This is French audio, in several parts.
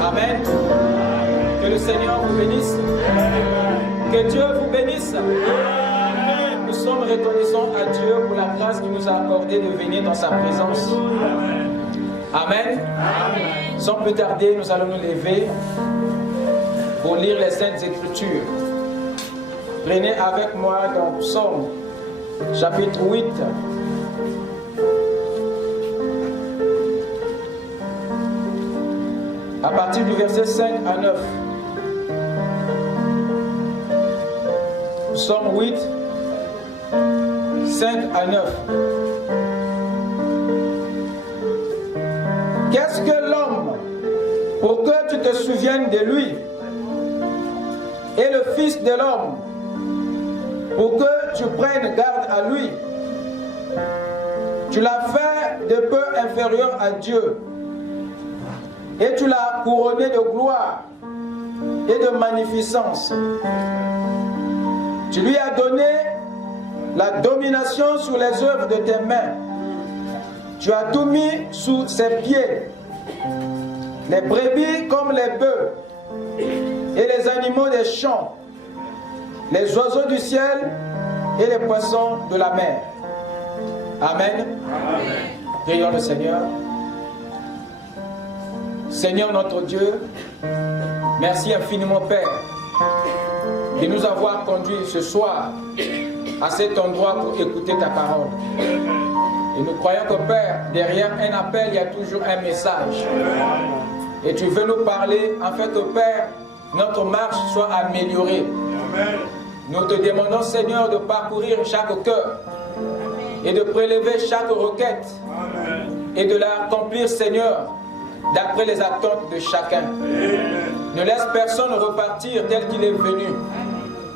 Amen. Que le Seigneur vous bénisse. Que Dieu vous bénisse. Nous sommes reconnaissants à Dieu pour la grâce qu'il nous a accordée de venir dans sa présence. Amen. Sans plus tarder, nous allons nous lever pour lire les Saintes Écritures. Prenez avec moi dans Psaume, chapitre 8. À partir du verset 5 à 9. Psaume 8, 5 à 9. Qu'est-ce que l'homme pour que tu te souviennes de lui, et le Fils de l'homme pour que tu prennes garde à lui? Tu l'as fait de peu inférieur à Dieu, et tu l'as couronné de gloire et de magnificence. Tu lui as donné la domination sur les œuvres de tes mains. Tu as tout mis sous ses pieds, les brebis comme les bœufs, et les animaux des champs, les oiseaux du ciel et les poissons de la mer. Amen. Prions le Seigneur. Seigneur notre Dieu, merci infiniment Père de nous avoir conduits ce soir à cet endroit pour écouter ta parole. Et nous croyons que Père, derrière un appel, il y a toujours un message. Et tu veux nous parler afin que Père, notre marche soit améliorée. Nous te demandons Seigneur de parcourir chaque cœur et de prélever chaque requête et de l'accomplir Seigneur d'après les attentes de chacun. Ne laisse personne repartir tel qu'il est venu.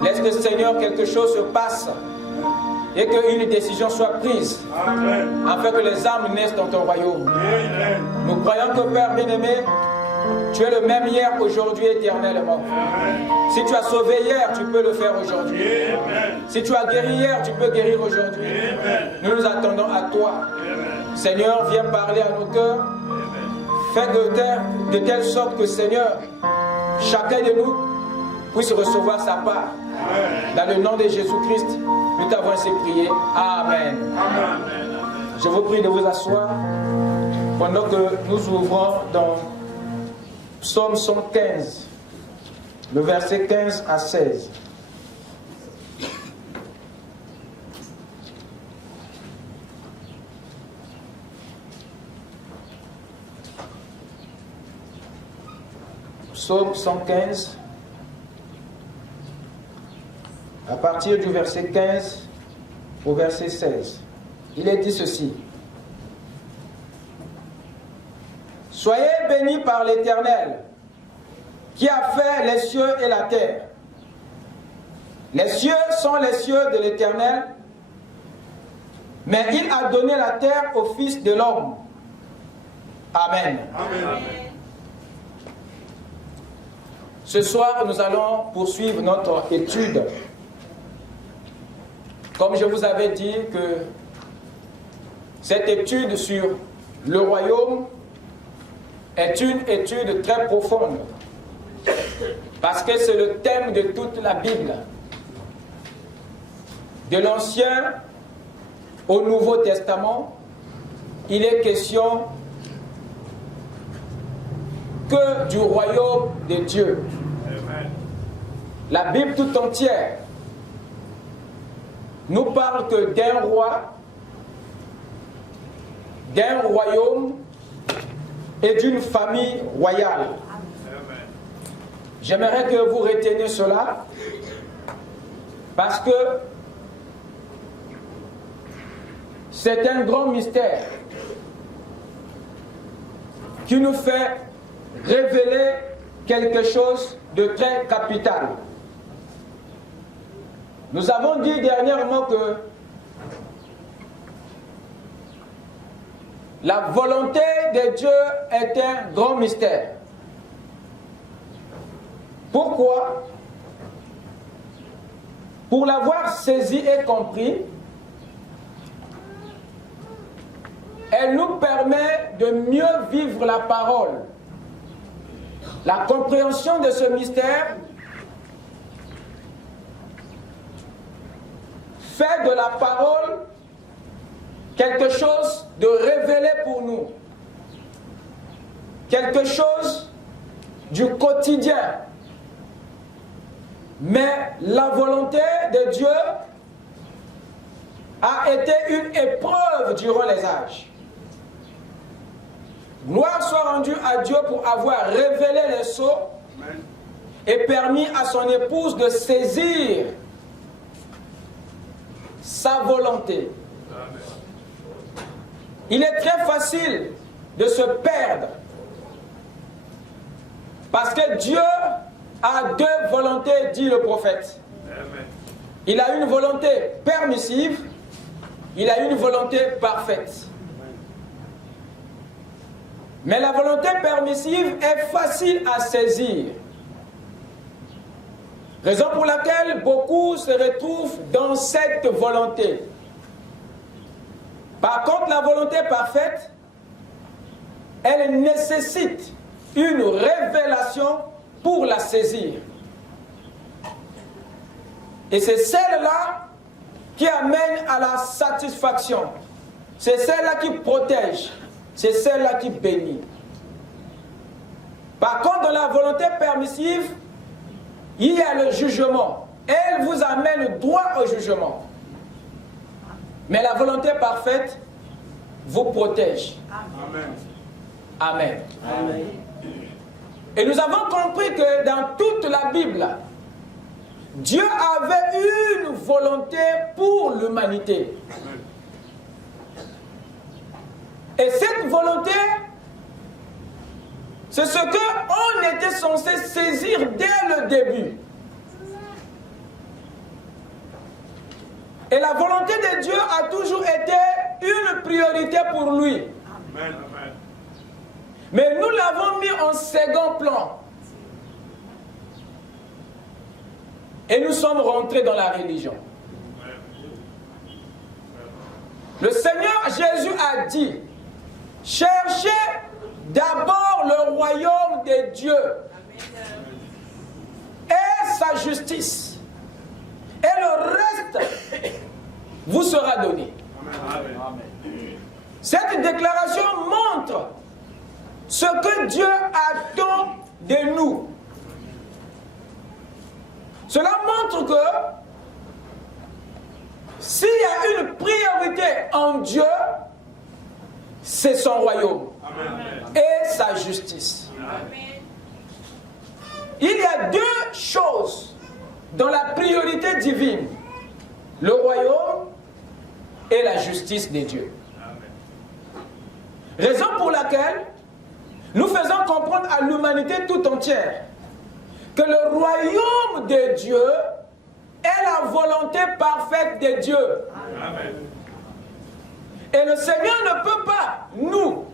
Laisse que Seigneur quelque chose se passe et qu'une décision soit prise afin que les âmes naissent dans ton royaume. Nous croyons que Père bien-aimé, tu es le même hier, aujourd'hui, éternellement. Si tu as sauvé hier, tu peux le faire aujourd'hui. Si tu as guéri hier, tu peux guérir aujourd'hui. Nous nous attendons à toi. Seigneur, viens parler à nos cœurs. Fais de telle sorte que, Seigneur, chacun de nous puisse recevoir sa part. Dans le nom de Jésus-Christ, nous t'avons ainsi prié. Amen. Je vous prie de vous asseoir pendant que nous ouvrons dans Psaume 115, le verset 15 à 16. Psaume 115, à partir du verset 15 au verset 16. Il est dit ceci. Soyez bénis par l'Éternel, qui a fait les cieux et la terre. Les cieux sont les cieux de l'Éternel, mais il a donné la terre au Fils de l'homme. Amen. Amen. Ce soir, nous allons poursuivre notre étude. Comme je vous avais dit que cette étude sur le royaume est une étude très profonde. Parce que c'est le thème de toute la Bible. De l'Ancien au Nouveau Testament, il est question que du royaume de Dieu. La Bible tout entière nous parle que d'un roi, d'un royaume et d'une famille royale. J'aimerais que vous reteniez cela parce que c'est un grand mystère qui nous fait révéler quelque chose de très capital. Nous avons dit dernièrement que la volonté de Dieu est un grand mystère. Pourquoi? Pour l'avoir saisi et compris, elle nous permet de mieux vivre la parole. La compréhension de ce mystère fait de la parole quelque chose de révélé pour nous, quelque chose du quotidien. Mais la volonté de Dieu a été une épreuve durant les âges. Gloire soit rendue à Dieu pour avoir révélé les sceaux et permis à son épouse de saisir sa volonté. Il est très facile de se perdre parce que Dieu a deux volontés, dit le prophète. Il a une volonté permissive, il a une volonté parfaite. Mais la volonté permissive est facile à saisir. Raison pour laquelle beaucoup se retrouvent dans cette volonté. Par contre, la volonté parfaite, elle nécessite une révélation pour la saisir. Et c'est celle-là qui amène à la satisfaction. C'est celle-là qui protège. C'est celle-là qui bénit. Par contre, dans la volonté permissive, il y a le jugement. Elle vous amène droit au jugement. Mais la volonté parfaite vous protège. Amen. Amen. Amen. Et nous avons compris que dans toute la Bible, Dieu avait une volonté pour l'humanité. Et cette volonté, c'est ce qu'on était censé saisir dès le début. Et la volonté de Dieu a toujours été une priorité pour lui. Amen. Mais nous l'avons mis en second plan. Et nous sommes rentrés dans la religion. Le Seigneur Jésus a dit, cherchez d'abord le royaume de Dieu et sa justice. Et le reste vous sera donné. Amen. Cette déclaration montre ce que Dieu attend de nous. Cela montre que s'il y a une priorité en Dieu, c'est son royaume. Amen. Et sa justice. Amen. Il y a deux choses dans la priorité divine, le royaume et la justice de Dieu. Amen. Raison pour laquelle nous faisons comprendre à l'humanité tout entière que le royaume de Dieu est la volonté parfaite de Dieu. Amen. Et le Seigneur ne peut pas nous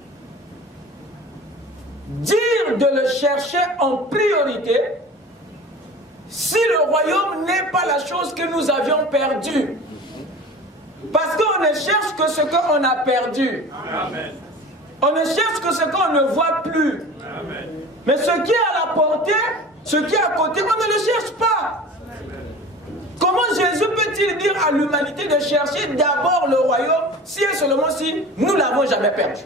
dire de le chercher en priorité si le royaume n'est pas la chose que nous avions perdue. Parce qu'on ne cherche que ce qu'on a perdu. Amen. On ne cherche que ce qu'on ne voit plus. Amen. Mais ce qui est à la portée, ce qui est à côté, on ne le cherche pas. Comment Jésus peut-il dire à l'humanité de chercher d'abord le royaume si et seulement si nous ne l'avons jamais perdu?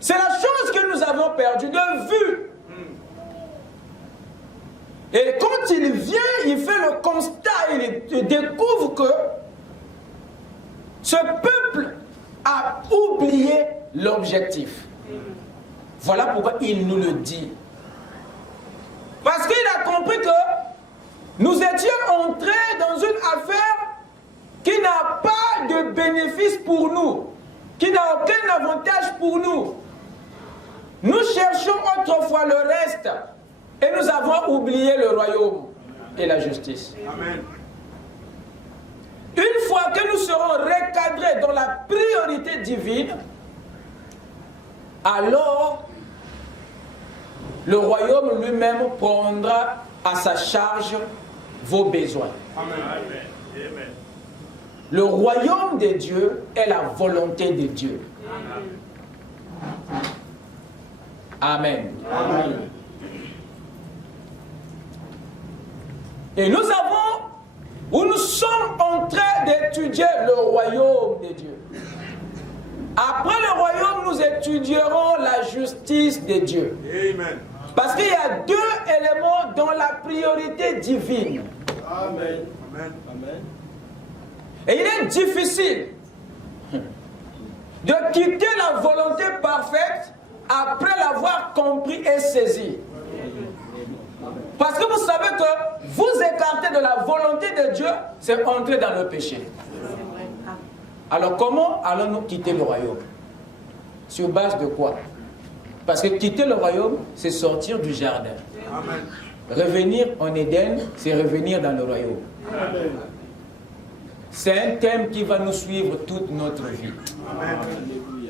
C'est la chose que nous avons perdue de vue. Et quand il vient, il fait le constat, il découvre que ce peuple a oublié l'objectif. Voilà pourquoi il nous le dit. Parce qu'il a compris que nous étions entrés dans une affaire qui n'a pas de bénéfice pour nous, qui n'a aucun avantage pour nous. Nous cherchons autrefois le reste et nous avons oublié le royaume et la justice. Amen. Une fois que nous serons recadrés dans la priorité divine, alors le royaume lui-même prendra à sa charge vos besoins. Amen. Le royaume de Dieu est la volonté de Dieu. Amen. Amen. Et nous sommes en train d'étudier le royaume de Dieu. Après le royaume, nous étudierons la justice de Dieu. Amen. Parce qu'il y a deux éléments dans la priorité divine. Amen. Amen. Et il est difficile de quitter la volonté parfaite après l'avoir compris et saisi. Parce que vous savez que vous écarter de la volonté de Dieu, c'est entrer dans le péché. Alors comment allons-nous quitter le royaume? Sur base de quoi? Parce que quitter le royaume, c'est sortir du jardin. Amen. Revenir en Éden, c'est revenir dans le royaume. Amen. C'est un thème qui va nous suivre toute notre vie. Amen.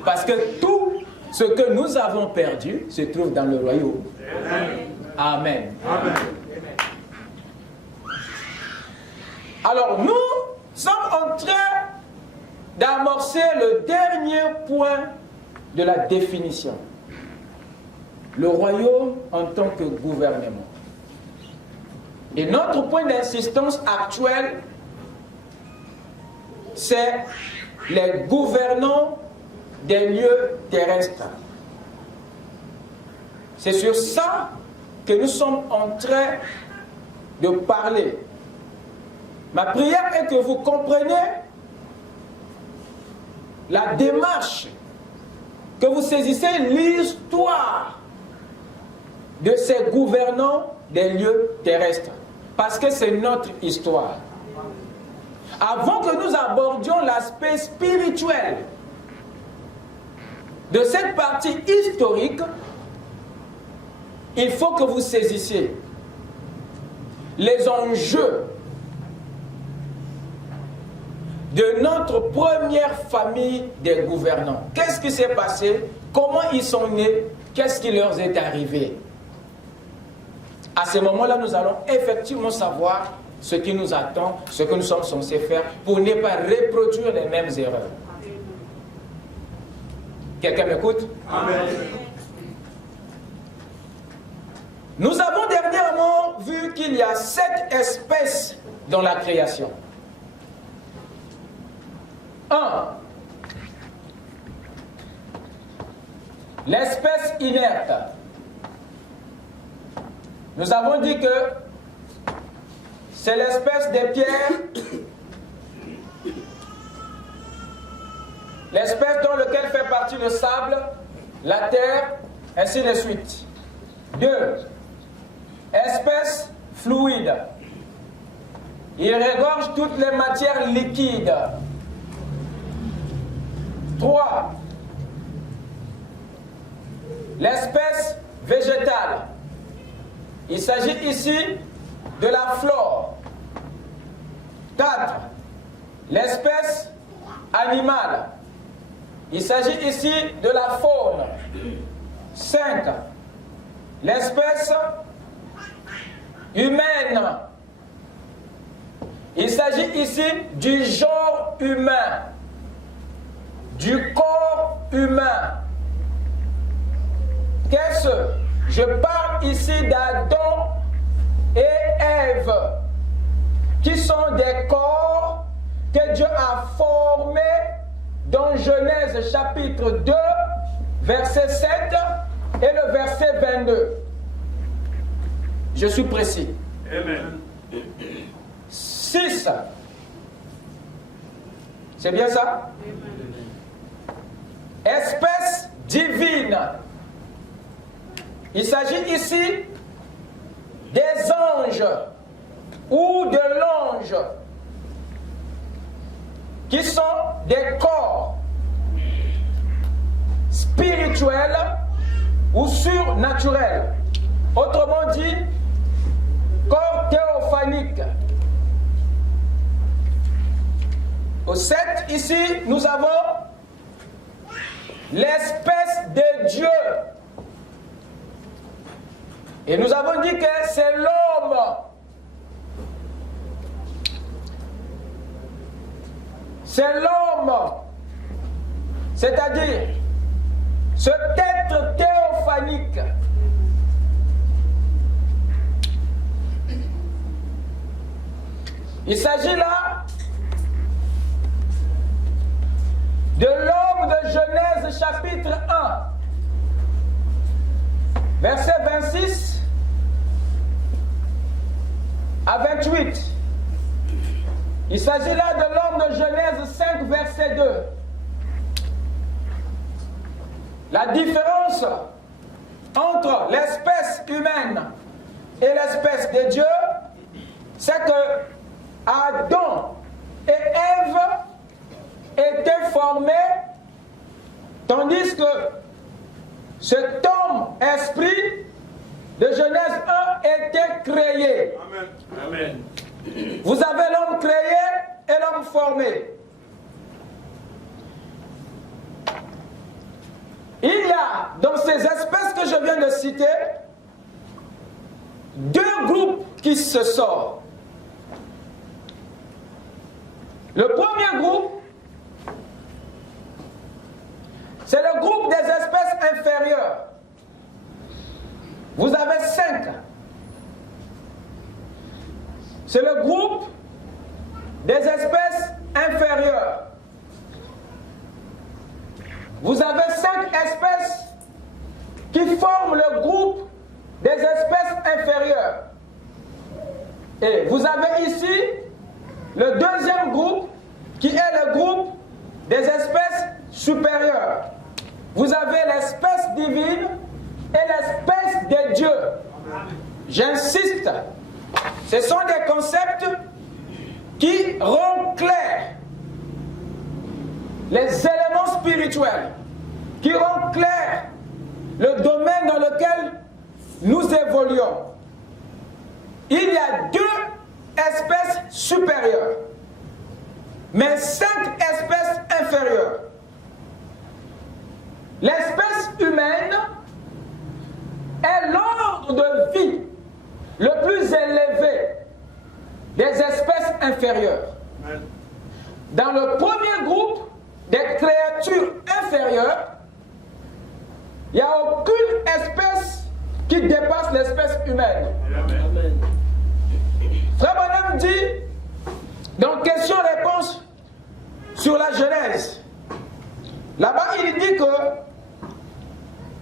Parce que tout ce que nous avons perdu se trouve dans le royaume. Amen. Amen. Alors nous sommes en train d'amorcer le dernier point de la définition. Le royaume en tant que gouvernement. Et notre point d'insistance actuel, c'est les gouvernants des lieux terrestres. C'est sur ça que nous sommes en train de parler. Ma prière est que vous compreniez la démarche, que vous saisissez l'histoire de ces gouvernants des lieux terrestres. Parce que c'est notre histoire. Avant que nous abordions l'aspect spirituel de cette partie historique, il faut que vous saisissiez les enjeux de notre première famille des gouvernants. Qu'est-ce qui s'est passé? Comment ils sont nés? Qu'est-ce qui leur est arrivé? À ce moment-là, nous allons effectivement savoir ce qui nous attend, ce que nous sommes censés faire pour ne pas reproduire les mêmes erreurs. Quelqu'un m'écoute? Amen. Nous avons dernièrement vu qu'il y a 7 espèces dans la création. 1. L'espèce inerte. Nous avons dit que c'est l'espèce des pierres, l'espèce dans laquelle fait partie le sable, la terre, ainsi de suite. 2. Espèce fluide. Il regorge toutes les matières liquides. 3. L'espèce végétale. Il s'agit ici de la flore. 4. L'espèce animale. Il s'agit ici de la faune. 5. L'espèce humaine. Il s'agit ici du genre humain, du corps humain. Qu'est-ce? Je parle ici d'Adam et Ève, qui sont des corps que Dieu a formés dans Genèse chapitre 2, verset 7 et le verset 22. Je suis précis. Amen. 6. C'est bien ça? Espèce divine. Il s'agit ici des anges ou de l'ange, qui sont des corps spirituels ou surnaturels. Autrement dit, corps théophaniques. Au 7, ici, nous avons l'espèce de Dieu. Et nous avons dit que c'est l'homme. C'est l'homme. C'est-à-dire, cet être théophanique. Il s'agit là de l'homme de Genèse chapitre 1, verset 26 à 28. Il s'agit là de l'homme de Genèse 5, verset 2. La différence entre l'espèce humaine et l'espèce de Dieu, c'est que Adam et Ève étaient formés, tandis que cet homme esprit de Genèse 1 était créé. Amen. Amen. Vous avez l'homme créé et l'homme formé. Il y a dans ces espèces que je viens de citer deux groupes qui se sortent. Le premier groupe, c'est le groupe des espèces inférieures. Vous avez 5. C'est le groupe des espèces inférieures. Vous avez 5 espèces qui forment le groupe des espèces inférieures. Et vous avez ici le deuxième groupe qui est le groupe des espèces supérieures. Vous avez l'espèce divine et l'espèce de Dieu. J'insiste, ce sont des concepts qui rendent clair les éléments spirituels, qui rendent clair le domaine dans lequel nous évoluons. Il y a 2 espèces supérieures, mais 5 espèces inférieures. L'espèce humaine est l'ordre de vie le plus élevé des espèces inférieures. Dans le premier groupe des créatures inférieures, il n'y a aucune espèce qui dépasse l'espèce humaine. Amen. Frère Branham dit, dans question-réponse sur la Genèse, là-bas il dit que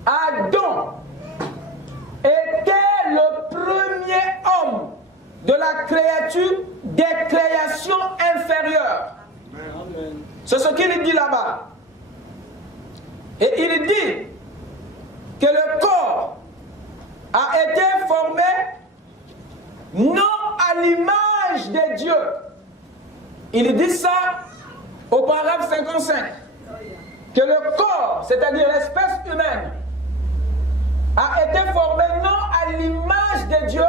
Adam était le premier homme de la créature des créations inférieures. Amen. C'est ce qu'il dit là-bas. Et il dit que le corps a été formé non à l'image de Dieu. Il dit ça au paragraphe 55. Que le corps, c'est-à-dire l'espèce humaine, a été formé non à l'image de Dieu,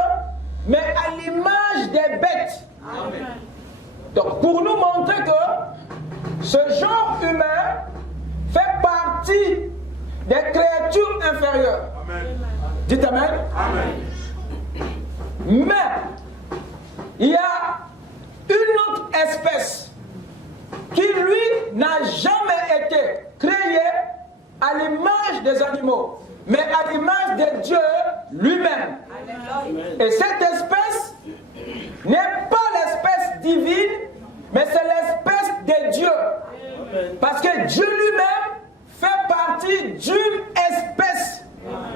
mais à l'image des bêtes. Amen. Donc pour nous montrer que ce genre humain fait partie des créatures inférieures. Amen. Dites Amen. Amen. Mais il y a une autre espèce qui lui n'a jamais été créée à l'image des animaux, mais à l'image de Dieu lui-même. Et cette espèce n'est pas l'espèce divine, mais c'est l'espèce de Dieu. Parce que Dieu lui-même fait partie d'une espèce.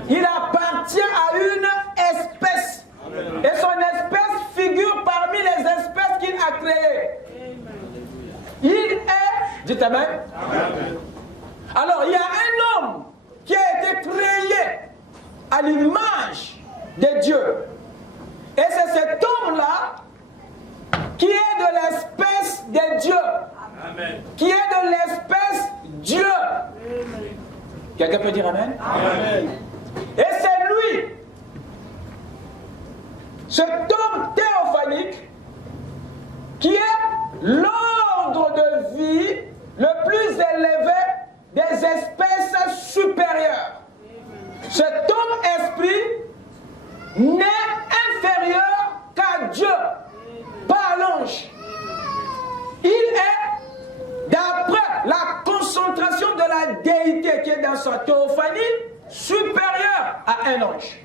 Il appartient à une espèce. Et son espèce figure parmi les espèces qu'il a créées. Il est, dites Amen. Alors il y a un homme qui a été créé à l'image de Dieu. Et c'est cet homme-là qui est de l'espèce de Dieu. Amen. Qui est de l'espèce Dieu. Quelqu'un peut dire Amen? Amen. Et c'est lui, cet homme théophanique, qui est l'ordre de vie le plus élevé des espèces supérieures. Cet homme esprit n'est inférieur qu'à Dieu, pas à l'ange. Il est, d'après la concentration de la déité qui est dans sa théophanie, supérieur à un ange.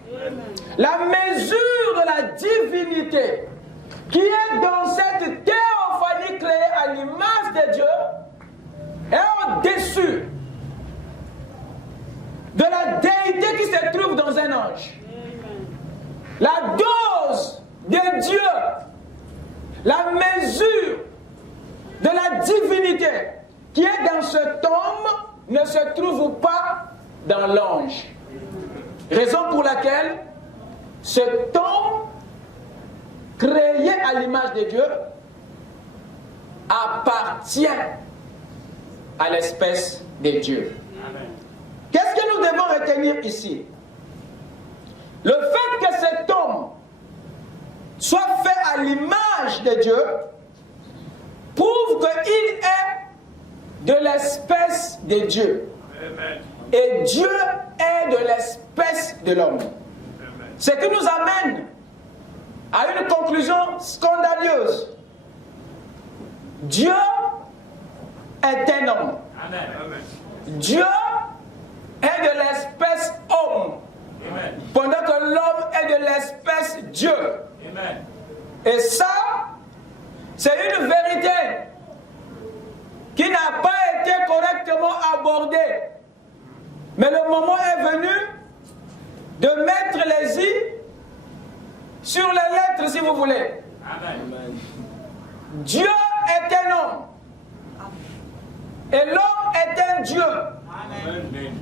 La mesure de la divinité qui est dans cette théophanie créée à l'image de Dieu est au-dessus de la déité qui se trouve dans un ange. La dose de Dieu, la mesure de la divinité qui est dans cet homme ne se trouve pas dans l'ange. Raison pour laquelle cet homme créé à l'image de Dieu appartient à l'espèce de Dieu. Qu'est-ce que nous devons retenir ici? Le fait que cet homme soit fait à l'image de Dieu prouve qu'il est de l'espèce de Dieu. Amen. Et Dieu est de l'espèce de l'homme. Ce qui nous amène à une conclusion scandaleuse. Dieu est un homme. Amen. Dieu est de l'espèce homme. Amen. Pendant que l'homme est de l'espèce Dieu. Amen. Et ça, c'est une vérité qui n'a pas été correctement abordée. Mais le moment est venu de mettre les i sur les lettres, si vous voulez. Amen. Dieu est un homme. Et l'homme est un Dieu. Amen.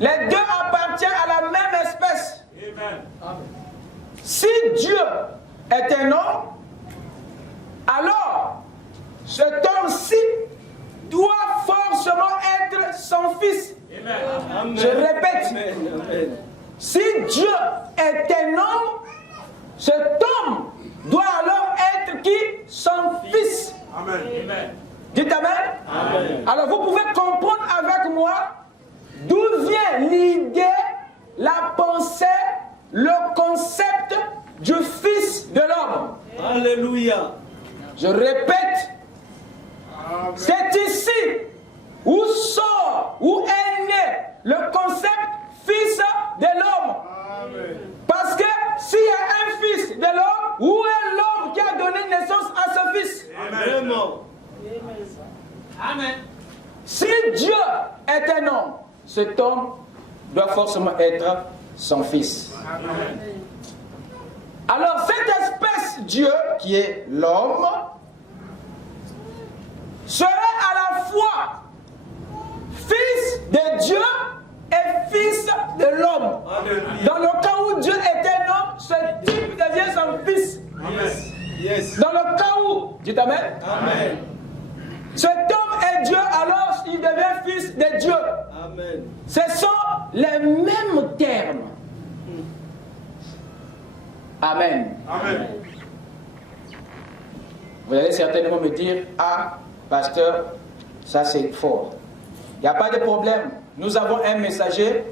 Les deux appartiennent à la même espèce. Amen. Si Dieu est un homme, alors cet homme-ci doit forcément être son fils. Amen. Je répète, si Dieu est un homme, cet homme doit alors être qui? Son fils. Amen. Amen. Dites Amen. Amen. Alors vous pouvez comprendre avec moi d'où vient l'idée, la pensée, le concept du Fils de l'homme. Alléluia. Je répète, c'est ici où sort, où est né le concept Fils de l'homme. Parce que s'il y a un Fils de l'homme, où est l'homme qui a donné naissance à ce Fils? Vraiment. Amen. Si Dieu est un homme, cet homme doit forcément être son fils. Amen. Alors cette espèce Dieu, qui est l'homme, serait à la fois fils de Dieu et fils de l'homme. Dans le cas où Dieu est un homme, ce type devient son fils. Amen. Yes. Dans le cas où, dites Amen, Amen. cet homme est Dieu, alors il devient fils de Dieu. Amen. Ce sont les mêmes termes. Amen. Amen. Vous allez certainement me dire, ah, pasteur, ça c'est fort. Il n'y a pas de problème. Nous avons un messager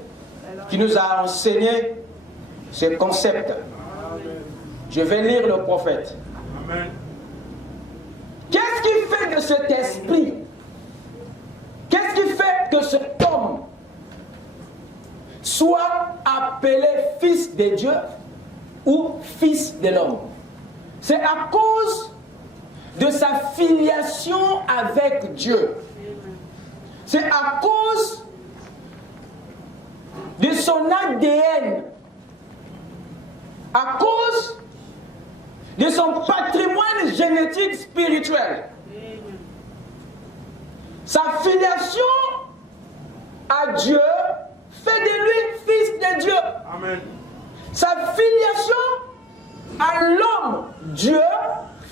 qui nous a enseigné ce concept. Je vais lire le prophète. Amen. Qu'est-ce qui fait de cet esprit? Qu'est-ce qui fait que cet homme soit appelé fils de Dieu ou fils de l'homme? C'est à cause de sa filiation avec Dieu. C'est à cause de son ADN, à cause de son patrimoine génétique spirituel. Sa filiation à Dieu fait de lui fils de Dieu. Amen. Sa filiation à l'homme, Dieu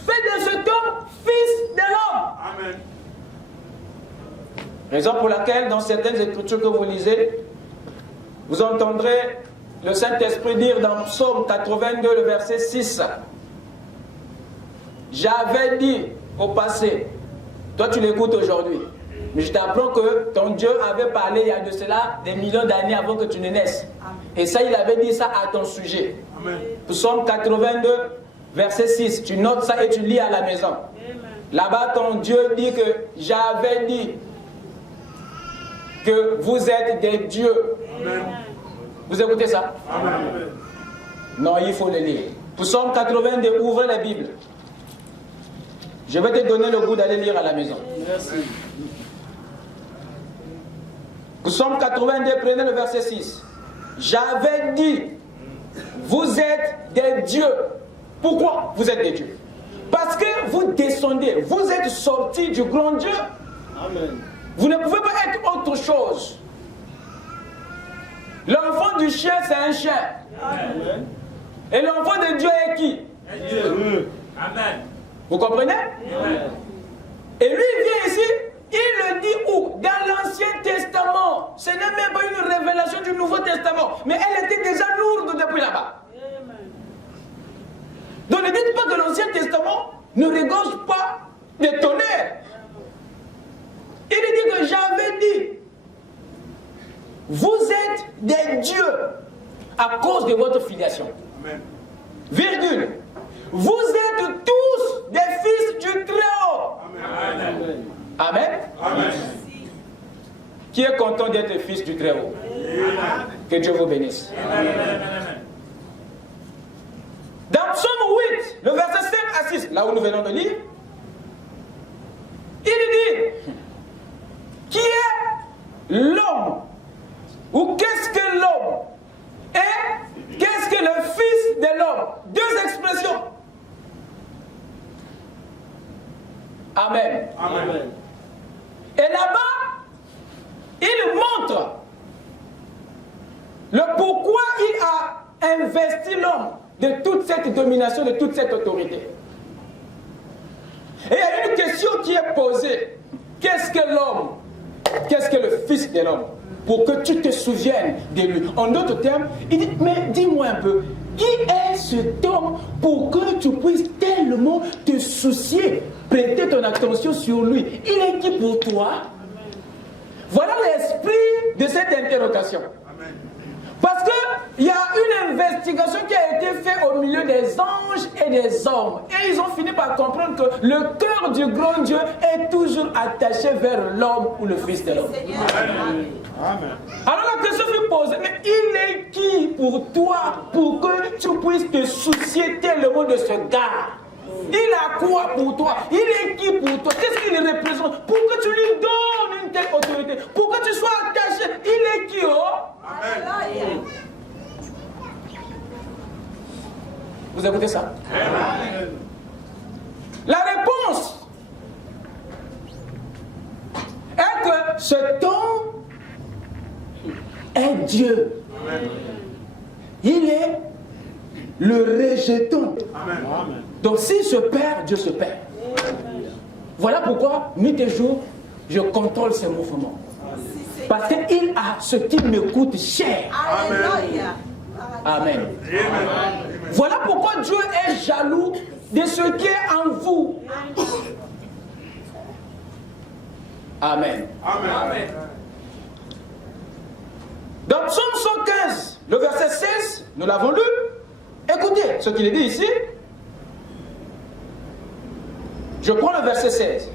fait de cet homme fils de l'homme. Amen. Raison pour laquelle, dans certaines écritures que vous lisez, vous entendrez le Saint-Esprit dire dans Psaume 82, le verset 6, « J'avais dit au passé, toi tu l'écoutes aujourd'hui, mais je t'apprends que ton Dieu avait parlé il y a de cela des millions d'années avant que tu ne naisses. Et ça, il avait dit ça à ton sujet. Amen. Psaume 82, verset 6, tu notes ça et tu lis à la maison. Là-bas, ton Dieu dit que j'avais dit que vous êtes des dieux. Amen. Vous écoutez ça? Amen. Non, il faut le lire. Psaume 82, ouvrez la Bible. Je vais te donner le goût d'aller lire à la maison. Merci. Psaume 82, prenez le verset 6. J'avais dit, vous êtes des dieux. Pourquoi vous êtes des dieux? Parce que vous descendez, vous êtes sortis du grand Dieu. Amen. Vous ne pouvez pas être autre chose. L'enfant du chien, c'est un chien. Amen. Et l'enfant de Dieu est qui? Dieu. Amen. Vous comprenez? Amen. Et lui, il vient ici, il le dit où? Dans l'Ancien Testament. Ce n'est même pas une révélation du Nouveau Testament. Mais elle était déjà lourde depuis là-bas. Donc ne dites pas que l'Ancien Testament ne regorge pas de tonnerre. Il dit que j'avais dit, vous êtes des dieux à cause de votre filiation. Amen. Virgule. Vous êtes tous des fils du Très-Haut. Amen. Amen. Amen. Amen. Qui est content d'être fils du Très-Haut? Que Dieu vous bénisse. Amen. Dans Psaume 8, le verset 5 à 6, là où nous venons de lire, il dit, qui est l'homme? Ou qu'est-ce que l'homme? Et qu'est-ce que le fils de l'homme? Deux expressions. Amen. Amen. Et là-bas, il montre le pourquoi il a investi l'homme de toute cette domination, de toute cette autorité. Et il y a une question qui est posée. Qu'est-ce que l'homme? Qu'est-ce que le fils de l'homme? Pour que tu te souviennes de lui. En d'autres termes, il dit, mais dis-moi un peu, qui est cet homme pour que tu puisses tellement te soucier, prêter ton attention sur lui? Il est qui pour toi? Voilà l'esprit de cette interrogation. Parce qu'il y a une investigation qui a été faite au milieu des anges et des hommes. Et ils ont fini par comprendre que le cœur du grand Dieu est toujours attaché vers l'homme ou le fils de l'homme. Amen. Alors la question fut posée, mais il est qui pour toi pour que tu puisses te soucier tellement de ce gars? Il a quoi pour toi? Il est qui pour toi? Qu'est-ce qu'il représente? Pour que tu lui donnes une telle autorité, pour que tu sois attaché, il est qui? Amen. Vous écoutez ça? Amen. La réponse est que cet homme est Dieu. Amen. Il est le rejeton. Amen. Donc s'il se perd, Dieu se perd. Voilà pourquoi, nuit et jour, je contrôle ses mouvements. Parce qu'il a ce qui me coûte cher. Alléluia. Amen. Amen. Voilà pourquoi Dieu est jaloux de ce qui est en vous. Amen. Amen. Dans Psaume 115, le verset 16, nous l'avons lu. Écoutez ce qu'il est dit ici. Je prends le verset 16.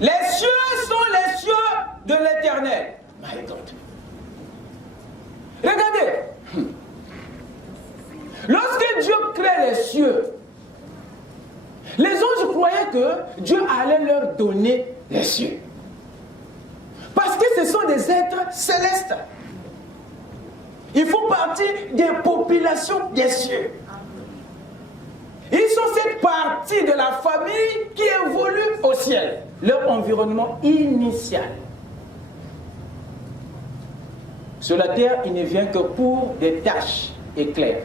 Les cieux sont les cieux de l'Éternel. My God. Regardez. Lorsque Dieu crée les cieux, les anges croyaient que Dieu allait leur donner les cieux. Parce que ce sont des êtres célestes. Ils font partie des populations des cieux. Ils sont cette partie de la famille qui évolue au ciel. Leur environnement initial. Sur la terre, il ne vient que pour des tâches éclairs.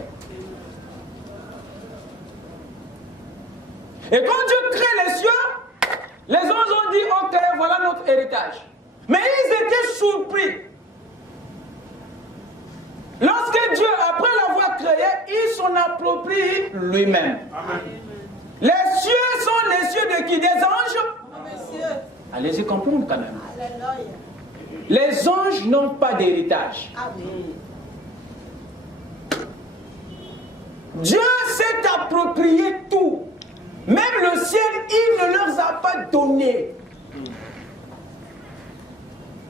Et quand Dieu crée les cieux, les anges ont dit, ok, voilà notre héritage. Mais ils étaient surpris. Lorsque Dieu, après l'avoir créé, il s'en approprie lui-même. Les cieux sont les cieux de qui? Des anges? Allez-y comprendre quand même. Les anges n'ont pas d'héritage. Dieu s'est approprié tout. Même le ciel, il ne leur a pas donné.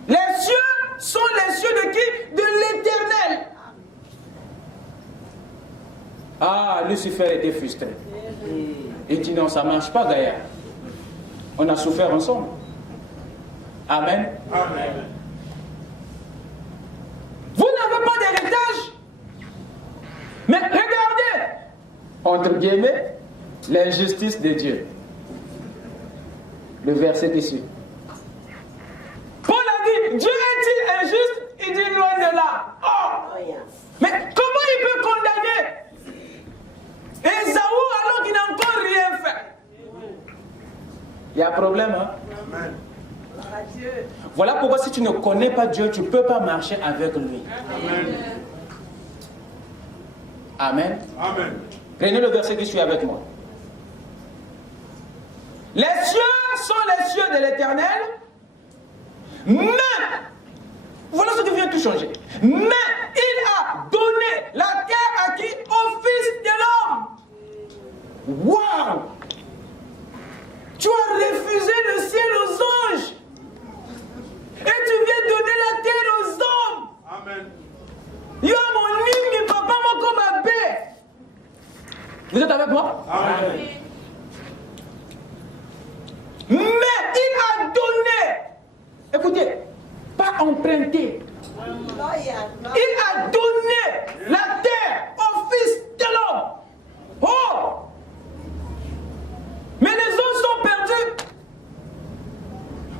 Les cieux sont les cieux de qui? De l'Éternel. Ah, Lucifer était frustré. Il dit non, ça ne marche pas, Gaïa. On a souffert ensemble. Amen. Amen. Vous n'avez pas d'héritage. Mais regardez, entre guillemets, l'injustice de Dieu. Le verset qui suit. Paul a dit, Dieu est-il injuste? Il dit loin de là. Oh! Mais comment il peut condamner Ésaü alors qu'il n'a encore rien fait? Il y a un problème, hein? Amen. Voilà pourquoi si tu ne connais pas Dieu, tu ne peux pas marcher avec lui. Amen. Amen. Amen. Prenez le verset qui suit avec moi. Les cieux sont les cieux de l'Éternel, mais, voilà ce qui vient tout changer, mais il a donné la terre à qui? Au Fils de l'homme. Waouh! Tu as refusé le ciel aux anges et tu viens donner la terre aux hommes. Amen. Yo mon hymne, papa, mon comme un bé. Vous êtes avec moi? Amen. Mais il a donné, écoutez, pas emprunté. Il a donné la terre au Fils de l'homme. Oh! Mais les hommes sont perdus.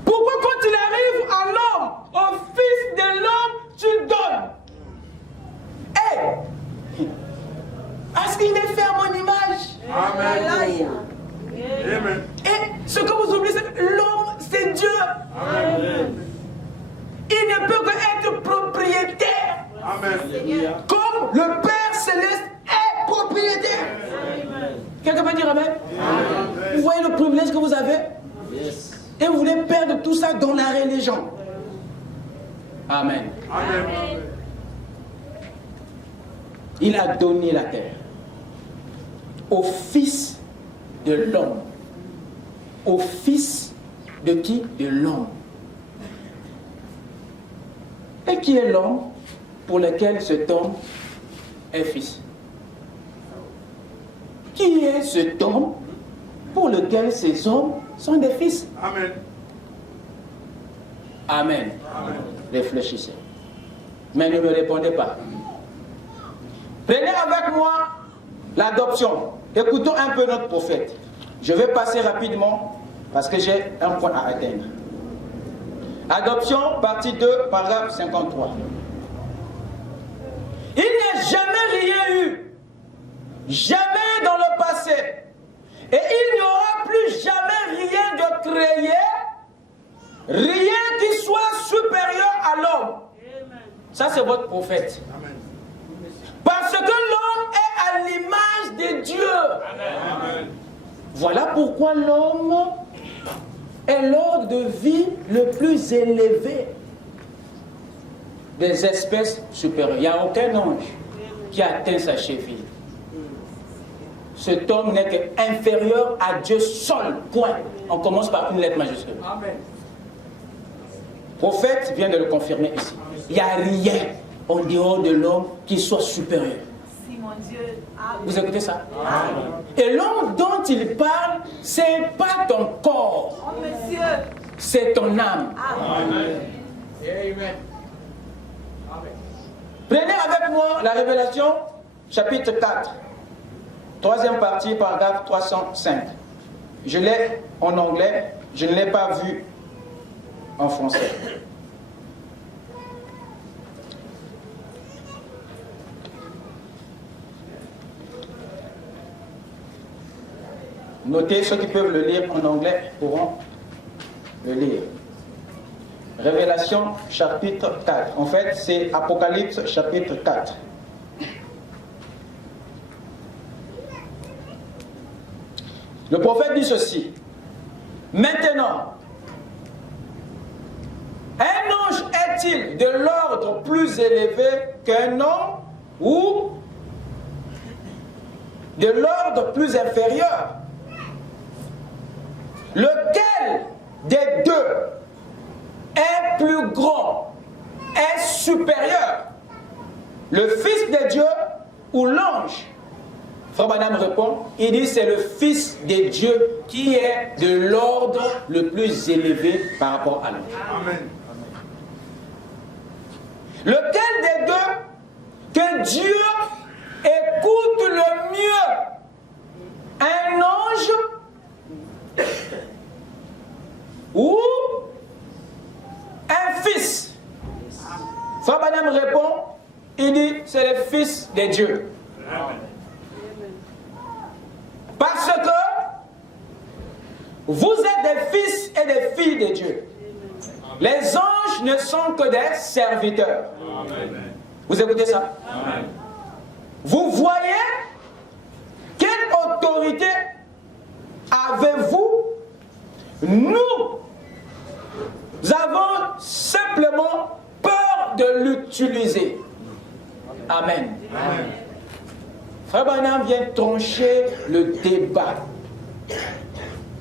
Pourquoi quand il arrive à l'homme, au Fils de l'homme, tu donnes? Eh! Parce qu'il est fait à mon image. Amen. Amen. Et ce que vous oubliez, c'est que l'homme, c'est Dieu. Amen. Il ne peut qu'être propriétaire. Amen. Comme le Père Céleste est propriétaire. Quelqu'un peut dire amen? Vous voyez le privilège que vous avez? Et vous voulez perdre tout ça dans la religion. Amen. Amen. Il a donné la terre au Fils de l'homme. Au Fils de qui? De l'homme. Et qui est l'homme pour lequel cet homme est fils? Qui est cet homme pour lequel ces hommes sont des fils? Amen. Amen. Amen. Réfléchissez. Mais ne me répondez pas. Prenez avec moi l'adoption. Écoutons un peu notre prophète. Je vais passer rapidement parce que j'ai un point à atteindre. Adoption, partie 2, paragraphe 53. Il n'y a jamais rien eu, jamais dans le passé, et il n'y aura plus jamais rien de créé, rien qui soit supérieur à l'homme. Ça, c'est votre prophète. Amen. Parce que l'homme est à l'image de Dieu. Amen. Voilà pourquoi l'homme est l'ordre de vie le plus élevé des espèces supérieures. Il n'y a aucun ange qui atteint sa cheville. Cet homme n'est qu'inférieur à Dieu seul. Point. On commence par une lettre majuscule. Amen. Le prophète vient de le confirmer ici. Il n'y a rien en dehors de l'homme qui soit supérieur. Vous écoutez ça? Amen. Et l'homme dont il parle, ce n'est pas ton corps, c'est ton âme. Amen. Prenez avec moi la Révélation, chapitre 4, troisième partie, paragraphe 305. Je l'ai en anglais, je ne l'ai pas vu en français. notez, ceux qui peuvent le lire en anglais pourront le lire. Révélation chapitre 4. En fait, c'est Apocalypse chapitre 4. Le prophète dit ceci. Maintenant, un ange est-il de l'ordre plus élevé qu'un homme ou de l'ordre plus inférieur? Lequel des deux est plus grand, est supérieur? Le Fils de Dieu ou l'ange? Frère Branham répond, il dit c'est le Fils de Dieu qui est de l'ordre le plus élevé par rapport à l'ange. Amen. Lequel des deux que Dieu écoute le mieux? Un ange ou un fils? Frère Branham répond, il dit c'est le Fils de Dieu. Amen. Parce que vous êtes des fils et des filles de Dieu. Les anges ne sont que des serviteurs. Amen. Vous écoutez ça? Amen. Vous voyez quelle autorité avez-vous? Nous avons simplement peur de l'utiliser. Amen. Amen. Frère Branham vient trancher le débat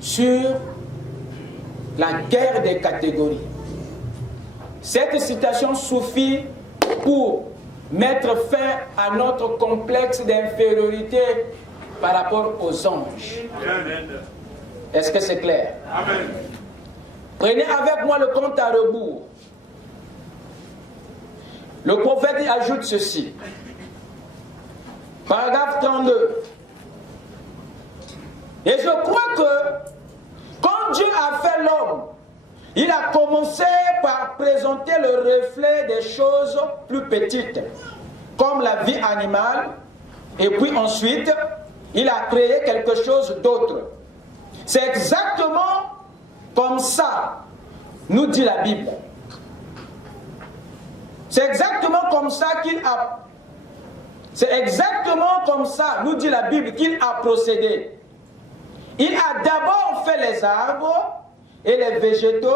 sur la guerre des catégories. Cette citation suffit pour mettre fin à notre complexe d'infériorité par rapport aux anges. Amen. Est-ce que c'est clair? Amen. Prenez avec moi le compte à rebours. Le prophète ajoute ceci. Paragraphe 32. Et je crois que quand Dieu a fait l'homme, il a commencé par présenter le reflet des choses plus petites, comme la vie animale, et puis ensuite, il a créé quelque chose d'autre. C'est exactement comme ça, nous dit la Bible. C'est exactement comme ça qu'il a... C'est exactement comme ça, nous dit la Bible, qu'il a procédé. Il a d'abord fait les arbres et les végétaux,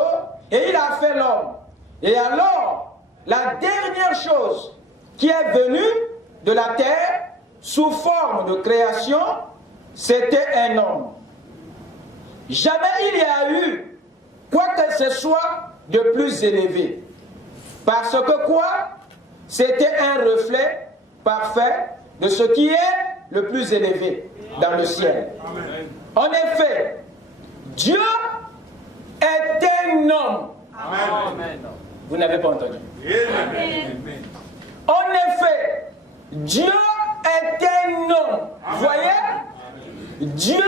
et il a fait l'homme. Et alors, la dernière chose qui est venue de la terre, sous forme de création, c'était un homme. Jamais il y a eu quoi que ce soit de plus élevé. Parce que quoi? C'était un reflet parfait de ce qui est le plus élevé dans le ciel. Amen. En effet, Dieu est un homme. Amen. Vous n'avez pas entendu. Amen. En effet, Dieu est un homme. Vous voyez? Dieu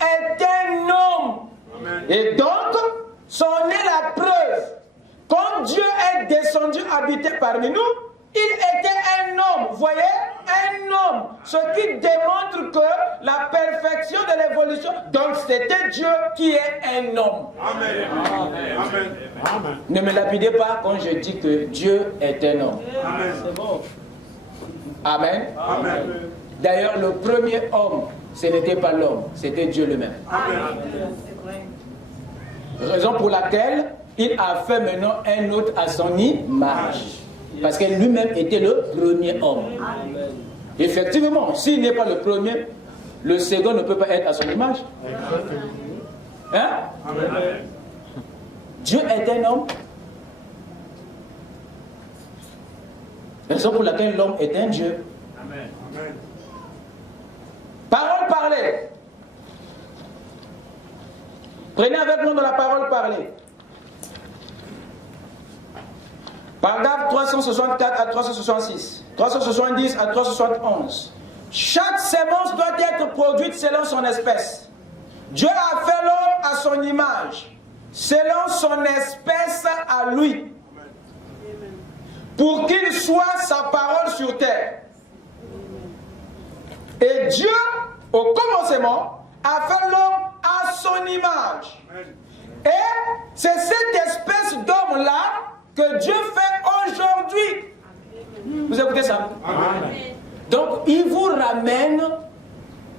est un homme. Amen. Et donc, c'en est la preuve. Quand Dieu est descendu habiter parmi nous, il était un homme, vous voyez, un homme, ce qui démontre que la perfection de l'évolution, donc c'était Dieu qui est un homme. Amen. Amen. Amen. Ne me lapidez pas quand je dis que Dieu est un homme. Amen. C'est bon. Amen. Amen. D'ailleurs, le premier homme, ce n'était pas l'homme, c'était Dieu lui-même. Amen. Raison pour laquelle il a fait maintenant un autre à son image. Parce que lui-même était le premier homme. Amen. Effectivement, s'il n'est pas le premier, le second ne peut pas être à son image. Hein? Amen. Dieu est un homme. Raison pour laquelle l'homme est un Dieu. Amen. Amen. Parole parlée. Prenez avec nous de la parole parlée. Paragraphe 364 à 366, 370 à 371. Chaque sémence doit être produite selon son espèce. Dieu a fait l'homme à son image, selon son espèce à lui, pour qu'il soit sa parole sur terre. Et Dieu, au commencement, a fait l'homme à son image. Et c'est cette espèce d'homme-là que Dieu fait aujourd'hui. Vous écoutez ça? Amen. Donc, il vous ramène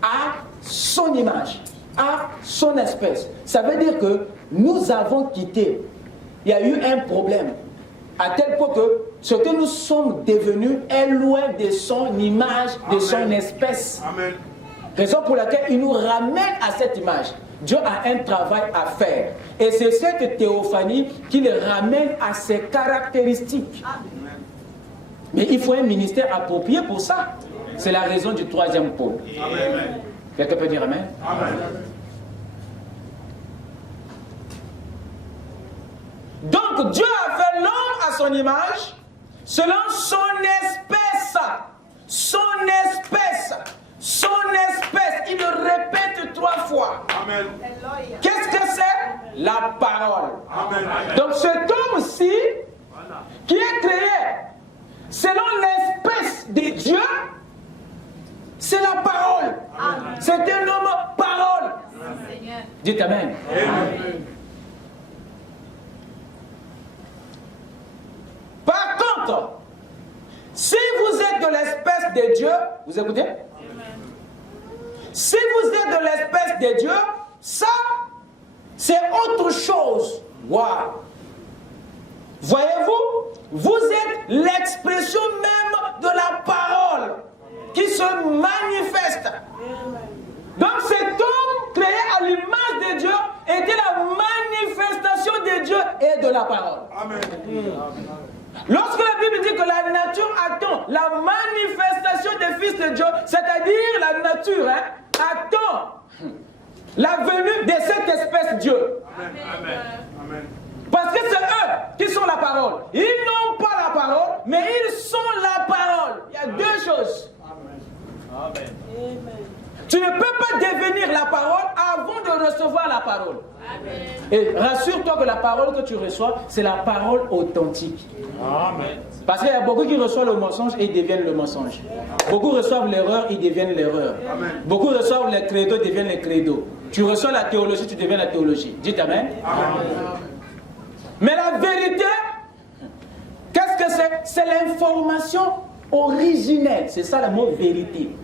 à son image, à son espèce. Ça veut dire que nous avons quitté. Il y a eu un problème. À tel point que ce que nous sommes devenus est loin de son image, de son espèce. Amen. Raison pour laquelle il nous ramène à cette image. Dieu a un travail à faire. Et c'est cette théophanie qui le ramène à ses caractéristiques. Mais il faut un ministère approprié pour ça. C'est la raison du troisième pôle. Amen. Quelqu'un peut dire amen? Amen. Donc Dieu a fait l'homme à son image, selon son espèce. Son espèce. Son espèce. Il le répète 3 fois. Amen. Qu'est-ce que c'est? La parole. Amen. Donc cet homme-ci, qui est créé selon l'espèce de Dieu, c'est la parole. C'est un homme parole. Dites amen. Amen. Par contre, si vous êtes de l'espèce de Dieu, vous écoutez? Si vous êtes de l'espèce de Dieu, ça, c'est autre chose. Waouh! Voyez-vous, vous êtes l'expression même de la parole qui se manifeste. Donc cet homme créé à l'image de Dieu était la manifestation de Dieu et de la parole. Amen. Lorsque la Bible dit que la nature attend la manifestation des fils de Dieu, c'est-à-dire la nature attend la venue de cette espèce Dieu. Amen. Amen. Parce que c'est eux qui sont la parole. Ils n'ont pas la parole, mais ils sont la parole. Il y a 2 choses. Amen. Tu ne peux pas devenir la parole avant de recevoir la parole. Amen. Et rassure-toi que la parole que tu reçois, c'est la parole authentique. Amen. Parce qu'il y a beaucoup qui reçoivent le mensonge et ils deviennent le mensonge. Beaucoup reçoivent l'erreur, ils deviennent l'erreur. Beaucoup reçoivent les credos, ils deviennent les credos. Tu reçois la théologie, tu deviens la théologie. Dites amen. Amen. Mais la vérité, qu'est-ce que c'est? C'est l'information originelle. C'est ça le mot vérité.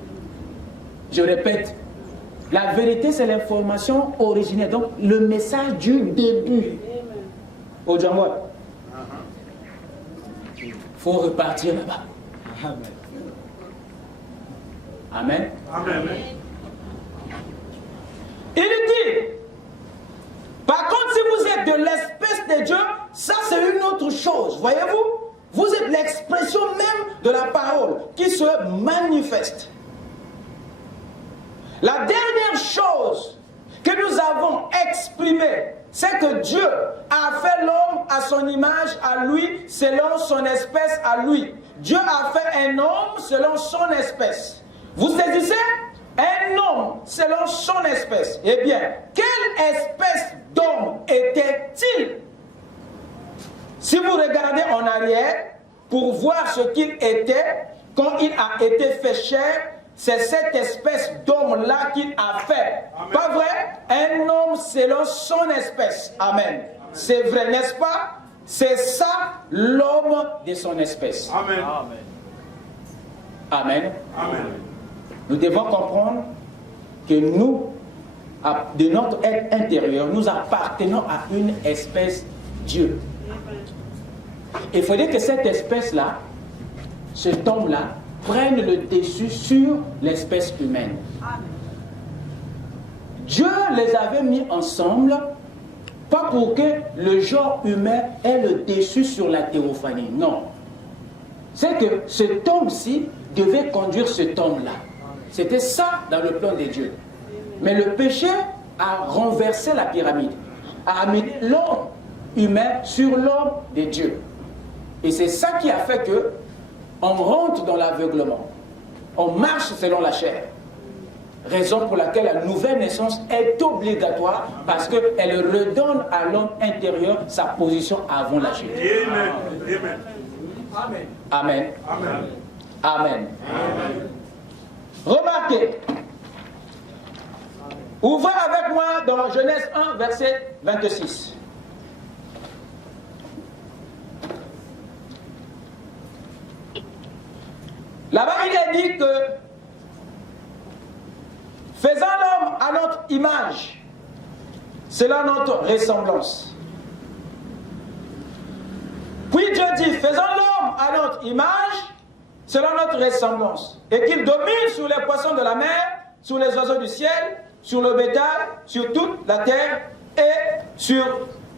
Je répète. La vérité, c'est l'information originelle. Donc, le message du début. Au Django. Il faut repartir là-bas. Amen. Amen. Il dit, par contre, si vous êtes de l'espèce de Dieu, ça c'est une autre chose. Voyez-vous? Vous êtes l'expression même de la parole qui se manifeste. La dernière chose que nous avons exprimée, c'est que Dieu a fait l'homme à son image, à lui, selon son espèce, à lui. Dieu a fait un homme selon son espèce. Vous saisissez? Un homme selon son espèce. Eh bien, quelle espèce d'homme était-il? Si vous regardez en arrière, pour voir ce qu'il était, quand il a été fait chair, c'est cette espèce d'homme-là qu'il a fait. Amen. Pas vrai? Un homme selon son espèce. Amen. C'est vrai, n'est-ce pas? C'est ça l'homme de son espèce. Amen. Amen. Amen. Nous devons comprendre que nous, de notre être intérieur, nous appartenons à une espèce Dieu. Il faudrait que cette espèce-là, cet homme-là, prenne le dessus sur l'espèce humaine. Dieu les avait mis ensemble, pas pour que le genre humain ait le dessus sur la théophanie, non. C'est que cet homme-ci devait conduire cet homme-là. C'était ça dans le plan de Dieu. Mais le péché a renversé la pyramide, a amené l'homme humain sur l'homme de Dieu. Et c'est ça qui a fait que on rentre dans l'aveuglement. On marche selon la chair. Raison pour laquelle la nouvelle naissance est obligatoire parce qu'elle redonne à l'homme intérieur sa position avant la chute. Amen. Amen. Amen. Amen. Remarquez, Ouvrez avec moi dans Genèse 1, verset 26. Là-bas, il est dit que faisons l'homme à notre image, selon notre ressemblance. Puis Dieu dit, faisons l'homme à notre image, selon notre ressemblance, et qu'il domine sur les poissons de la mer, sur les oiseaux du ciel, sur le bétail, sur toute la terre, et sur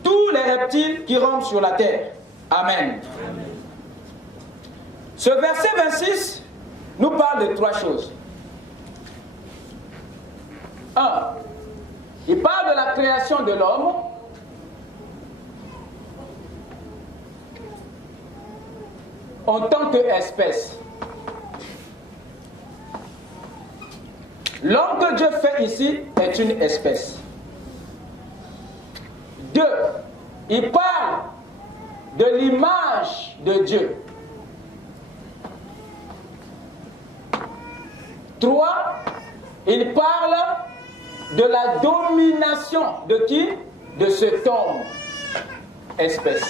tous les reptiles qui rampent sur la terre. Amen. Amen. Ce verset 26 nous parle de trois choses. 1. Il parle de la création de l'homme. En tant qu'espèce. L'homme que Dieu fait ici est une espèce. 2. Il parle de l'image de Dieu. 3. Il parle de la domination de qui? De cet homme, espèce.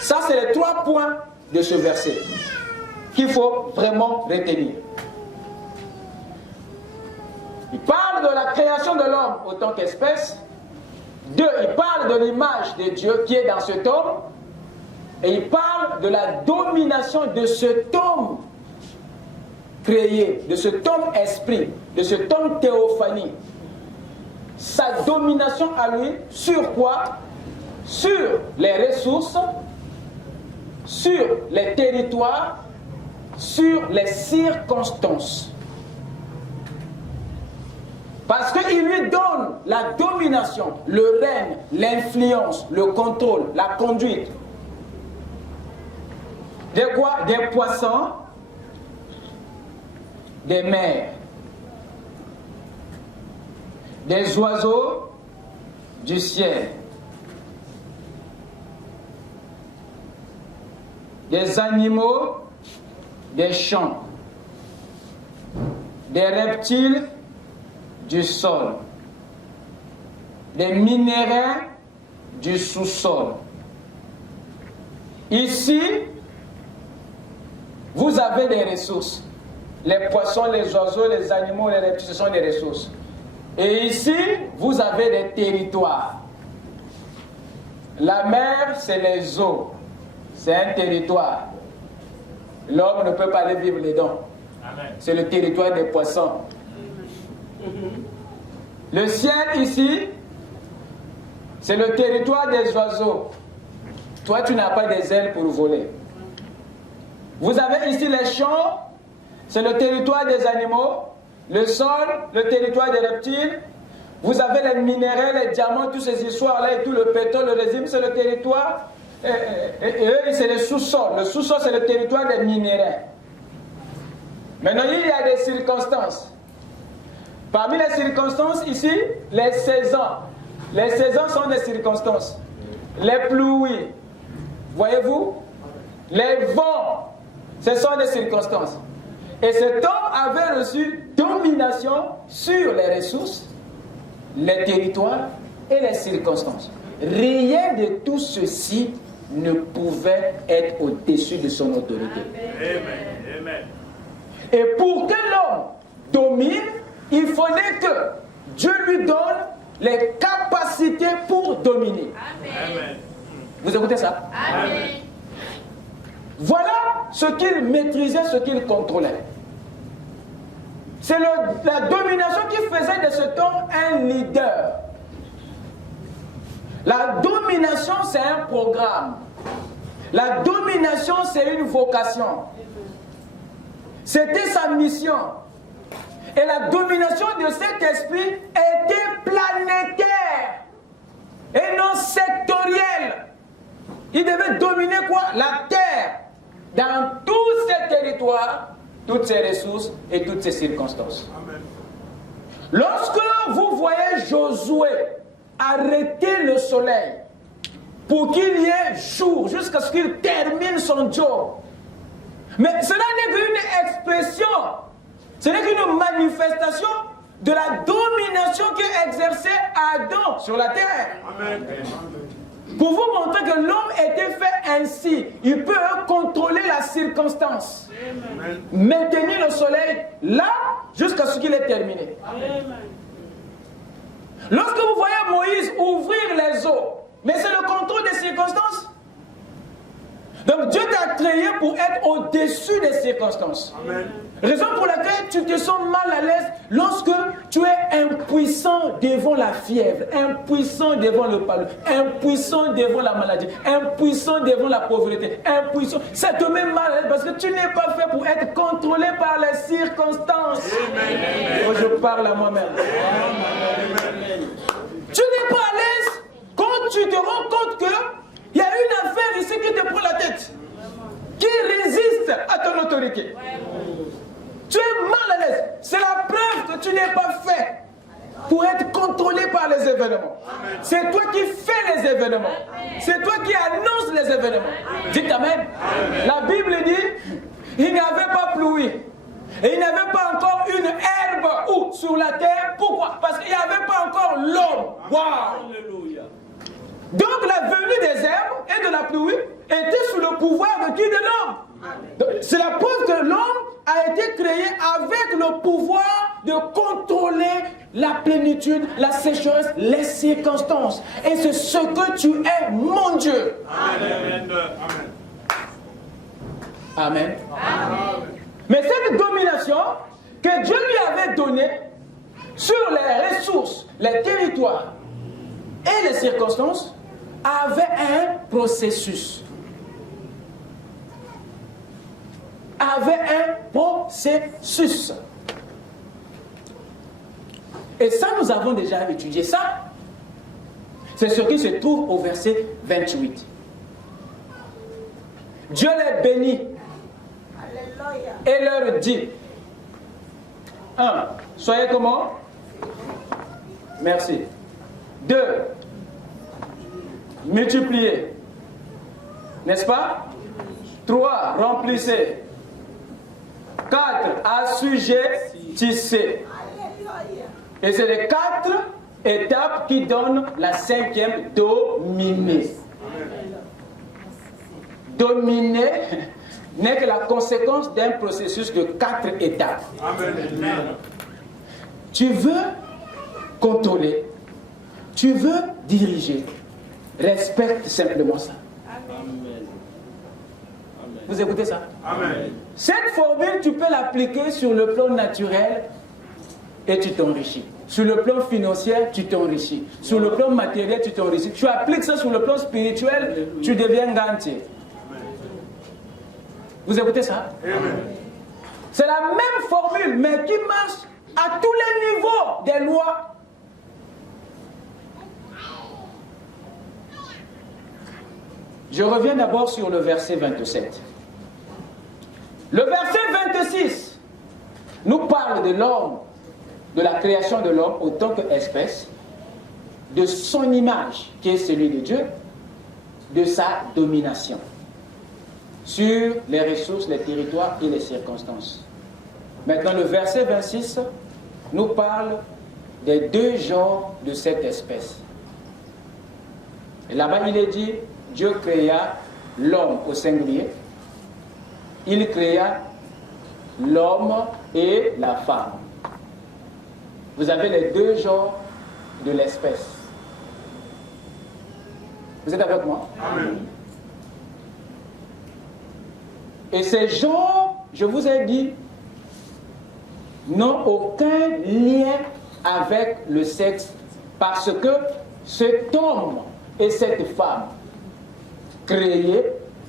Ça, c'est les 3 points de ce verset qu'il faut vraiment retenir. Il parle de la création de l'homme en tant qu'espèce. 2. Il parle de l'image de Dieu qui est dans cet homme. Et il parle de la domination de cet homme créé, de cet homme esprit, de cet homme théophanie. Sa domination à lui, sur quoi? Sur les ressources, sur les territoires, sur les circonstances. Parce qu'il lui donne la domination, le règne, l'influence, le contrôle, la conduite. De quoi? Des poissons, des mers, des oiseaux du ciel, des animaux des champs, des reptiles du sol, des minéraux du sous-sol. Ici, vous avez des ressources. Les poissons, les oiseaux, les animaux, les reptiles, ce sont des ressources. Et ici, vous avez des territoires. La mer, c'est les eaux. C'est un territoire. L'homme ne peut pas aller vivre dedans. C'est le territoire des poissons. Le ciel ici, c'est le territoire des oiseaux. Toi, tu n'as pas des ailes pour voler. Vous avez ici les champs, c'est le territoire des animaux. Le sol, le territoire des reptiles. Vous avez les minéraux, les diamants, toutes ces histoires-là et tout le pétrole, le résine, c'est le territoire. Et eux, c'est le sous-sol. Le sous-sol, c'est le territoire des minéraux. Maintenant, il y a des circonstances. Parmi les circonstances, ici, les saisons. Les saisons sont des circonstances. Les pluies, voyez-vous? Les vents, ce sont des circonstances. Et cet homme avait reçu domination sur les ressources, les territoires et les circonstances. Rien de tout ceci ne pouvait être au-dessus de son autorité. Amen. Amen. Et pour que l'homme domine, il fallait que Dieu lui donne les capacités pour dominer. Amen. Vous écoutez ça? Amen. Voilà ce qu'il maîtrisait, ce qu'il contrôlait. C'est la domination qui faisait de cet homme un leader. La domination, c'est un programme. La domination, c'est une vocation. C'était sa mission. Et la domination de cet esprit était planétaire et non sectorielle. Il devait dominer quoi? La terre, dans tous ses territoires, toutes ses ressources et toutes ses circonstances. Amen. Lorsque vous voyez Josué arrêter le soleil pour qu'il y ait jour jusqu'à ce qu'il termine son job, mais cela n'est qu'une expression Ce n'est qu'une manifestation de la domination qui est exercée à Adam sur la terre. Amen. Pour vous montrer que l'homme était fait ainsi. Il peut contrôler la circonstance. Amen. Maintenir le soleil là jusqu'à ce qu'il ait terminé. Amen. Lorsque vous voyez Moïse ouvrir les eaux, mais c'est le contrôle des circonstances. Donc Dieu t'a créé pour être au-dessus des circonstances. Amen. Raison pour laquelle tu te sens mal à l'aise lorsque tu es impuissant devant la fièvre, impuissant devant le palud, impuissant devant la maladie, impuissant devant la pauvreté, impuissant. Ça te met mal à l'aise parce que tu n'es pas fait pour être contrôlé par les circonstances. Amen. Moi, je parle à moi-même. Tu n'es pas à l'aise quand tu te rends compte qu'il y a une affaire ici qui te prend la tête, qui résiste à ton autorité. Tu es mal à l'aise. C'est la preuve que tu n'es pas fait pour être contrôlé par les événements. C'est toi qui fais les événements. C'est toi qui annonces les événements. Dites Amen. La Bible dit, il n'avait pas plu. Et il n'y avait pas encore une herbe sur la terre. Pourquoi? Parce qu'il n'y avait pas encore l'homme. Wow. Alléluia. Donc la venue des herbes et de la pluie était sous le pouvoir de qui? De l'homme. C'est la preuve que l'homme a été créé avec le pouvoir de contrôler la plénitude, la sécheresse, les circonstances. Et c'est ce que tu es, mon Dieu. Amen. Amen. Mais cette domination que Dieu lui avait donnée sur les ressources, les territoires et les circonstances avait un processus. Avait un processus. Et ça, nous avons déjà étudié ça. C'est ce qui se trouve au verset 28. Dieu les bénit et leur dit, 1. Soyez comment? Merci. 2. Multipliez. N'est-ce pas? 3. Remplissez. 4. Assujettissez. Et c'est les 4 étapes qui donnent la 5e, dominer. Dominer n'est que la conséquence d'un processus de 4 étapes. Amen. Tu veux contrôler, tu veux diriger, respecte simplement ça. Amen. Vous écoutez ça? Amen. Cette formule, tu peux l'appliquer sur le plan naturel et tu t'enrichis. Sur le plan financier, tu t'enrichis. Sur le plan matériel, tu t'enrichis. Tu appliques ça sur le plan spirituel, tu deviens gantier. Vous écoutez ça? Amen. C'est la même formule, mais qui marche à tous les niveaux des lois. Je reviens d'abord sur le verset 27. Le verset 26 nous parle de l'homme, de la création de l'homme en tant qu'espèce, de son image, qui est celui de Dieu, de sa domination sur les ressources, les territoires et les circonstances. Maintenant, le verset 26 nous parle des 2 genres de cette espèce. Et là-bas, il est dit, Dieu créa l'homme au singulier. Il créa l'homme et la femme. Vous avez les 2 genres de l'espèce. Vous êtes avec moi? Amen. Et ces genres, je vous ai dit, n'ont aucun lien avec le sexe parce que cet homme et cette femme créés,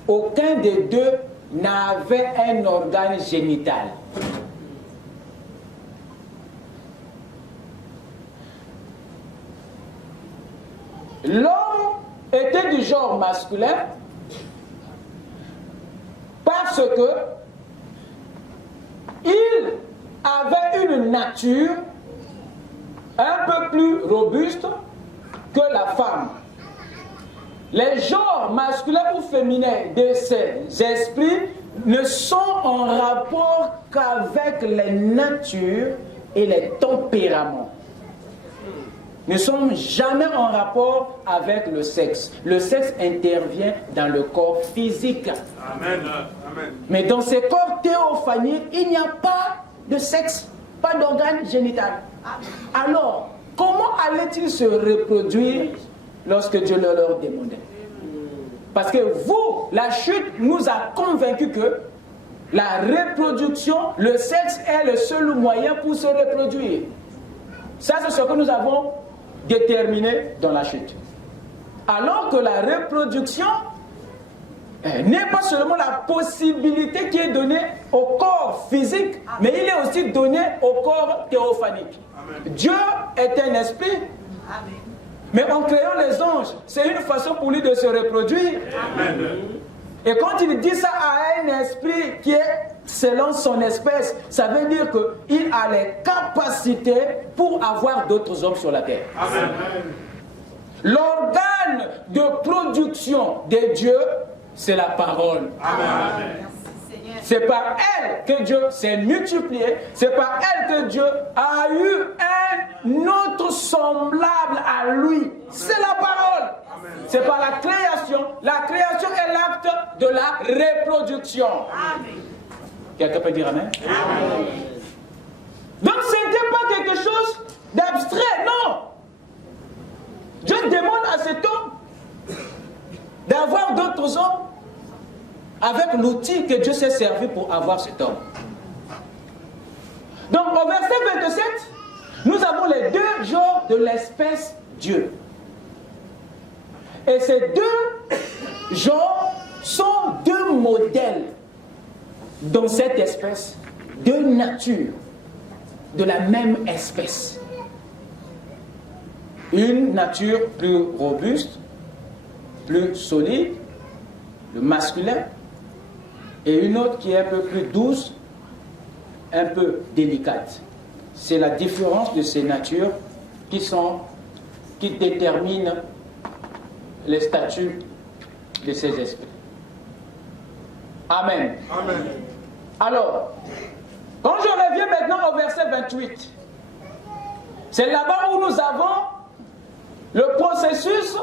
aucun des 2 n'avait un organe génital. L'homme était du genre masculin parce que il avait une nature un peu plus robuste que la femme. Les genres masculins ou féminins de ces esprits ne sont en rapport qu'avec les natures et les tempéraments. Ne sont jamais en rapport avec le sexe. Le sexe intervient dans le corps physique. Amen. Amen. Mais dans ces corps théophaniques, il n'y a pas de sexe, pas d'organe génital. Alors, comment allaient-ils se reproduire lorsque Dieu le leur demandait? Parce que vous, la chute nous a convaincus que la reproduction, le sexe est le seul moyen pour se reproduire. Ça, c'est ce que nous avons déterminé dans la chute. Alors que la reproduction n'est pas seulement la possibilité qui est donnée au corps physique, mais il est aussi donné au corps théophanique. Amen. Dieu est un esprit. Amen. Mais en créant les anges, c'est une façon pour lui de se reproduire. Amen. Et quand il dit ça à un esprit qui est selon son espèce, ça veut dire qu'il a les capacités pour avoir d'autres hommes sur la terre. Amen. L'organe de production de Dieu, c'est la parole. Amen. C'est par elle que Dieu s'est multiplié. C'est par elle que Dieu a eu un autre semblable à lui. C'est la parole. C'est par la création. La création est l'acte de la reproduction. Amen. Quelqu'un peut dire amen? Amen. Donc ce n'était pas quelque chose d'abstrait, non. Dieu demande à cet homme d'avoir d'autres hommes avec l'outil que Dieu s'est servi pour avoir cet homme. Donc au verset 27, nous avons les deux genres de l'espèce Dieu. Et ces deux genres sont deux modèles dans cette espèce, deux natures de la même espèce. Une nature plus robuste, plus solide, le masculin, et une autre qui est un peu plus douce, un peu délicate. C'est la différence de ces natures qui déterminent les statuts de ces esprits. Amen. Amen. Alors, quand je reviens maintenant au verset 28, c'est là-bas où nous avons le processus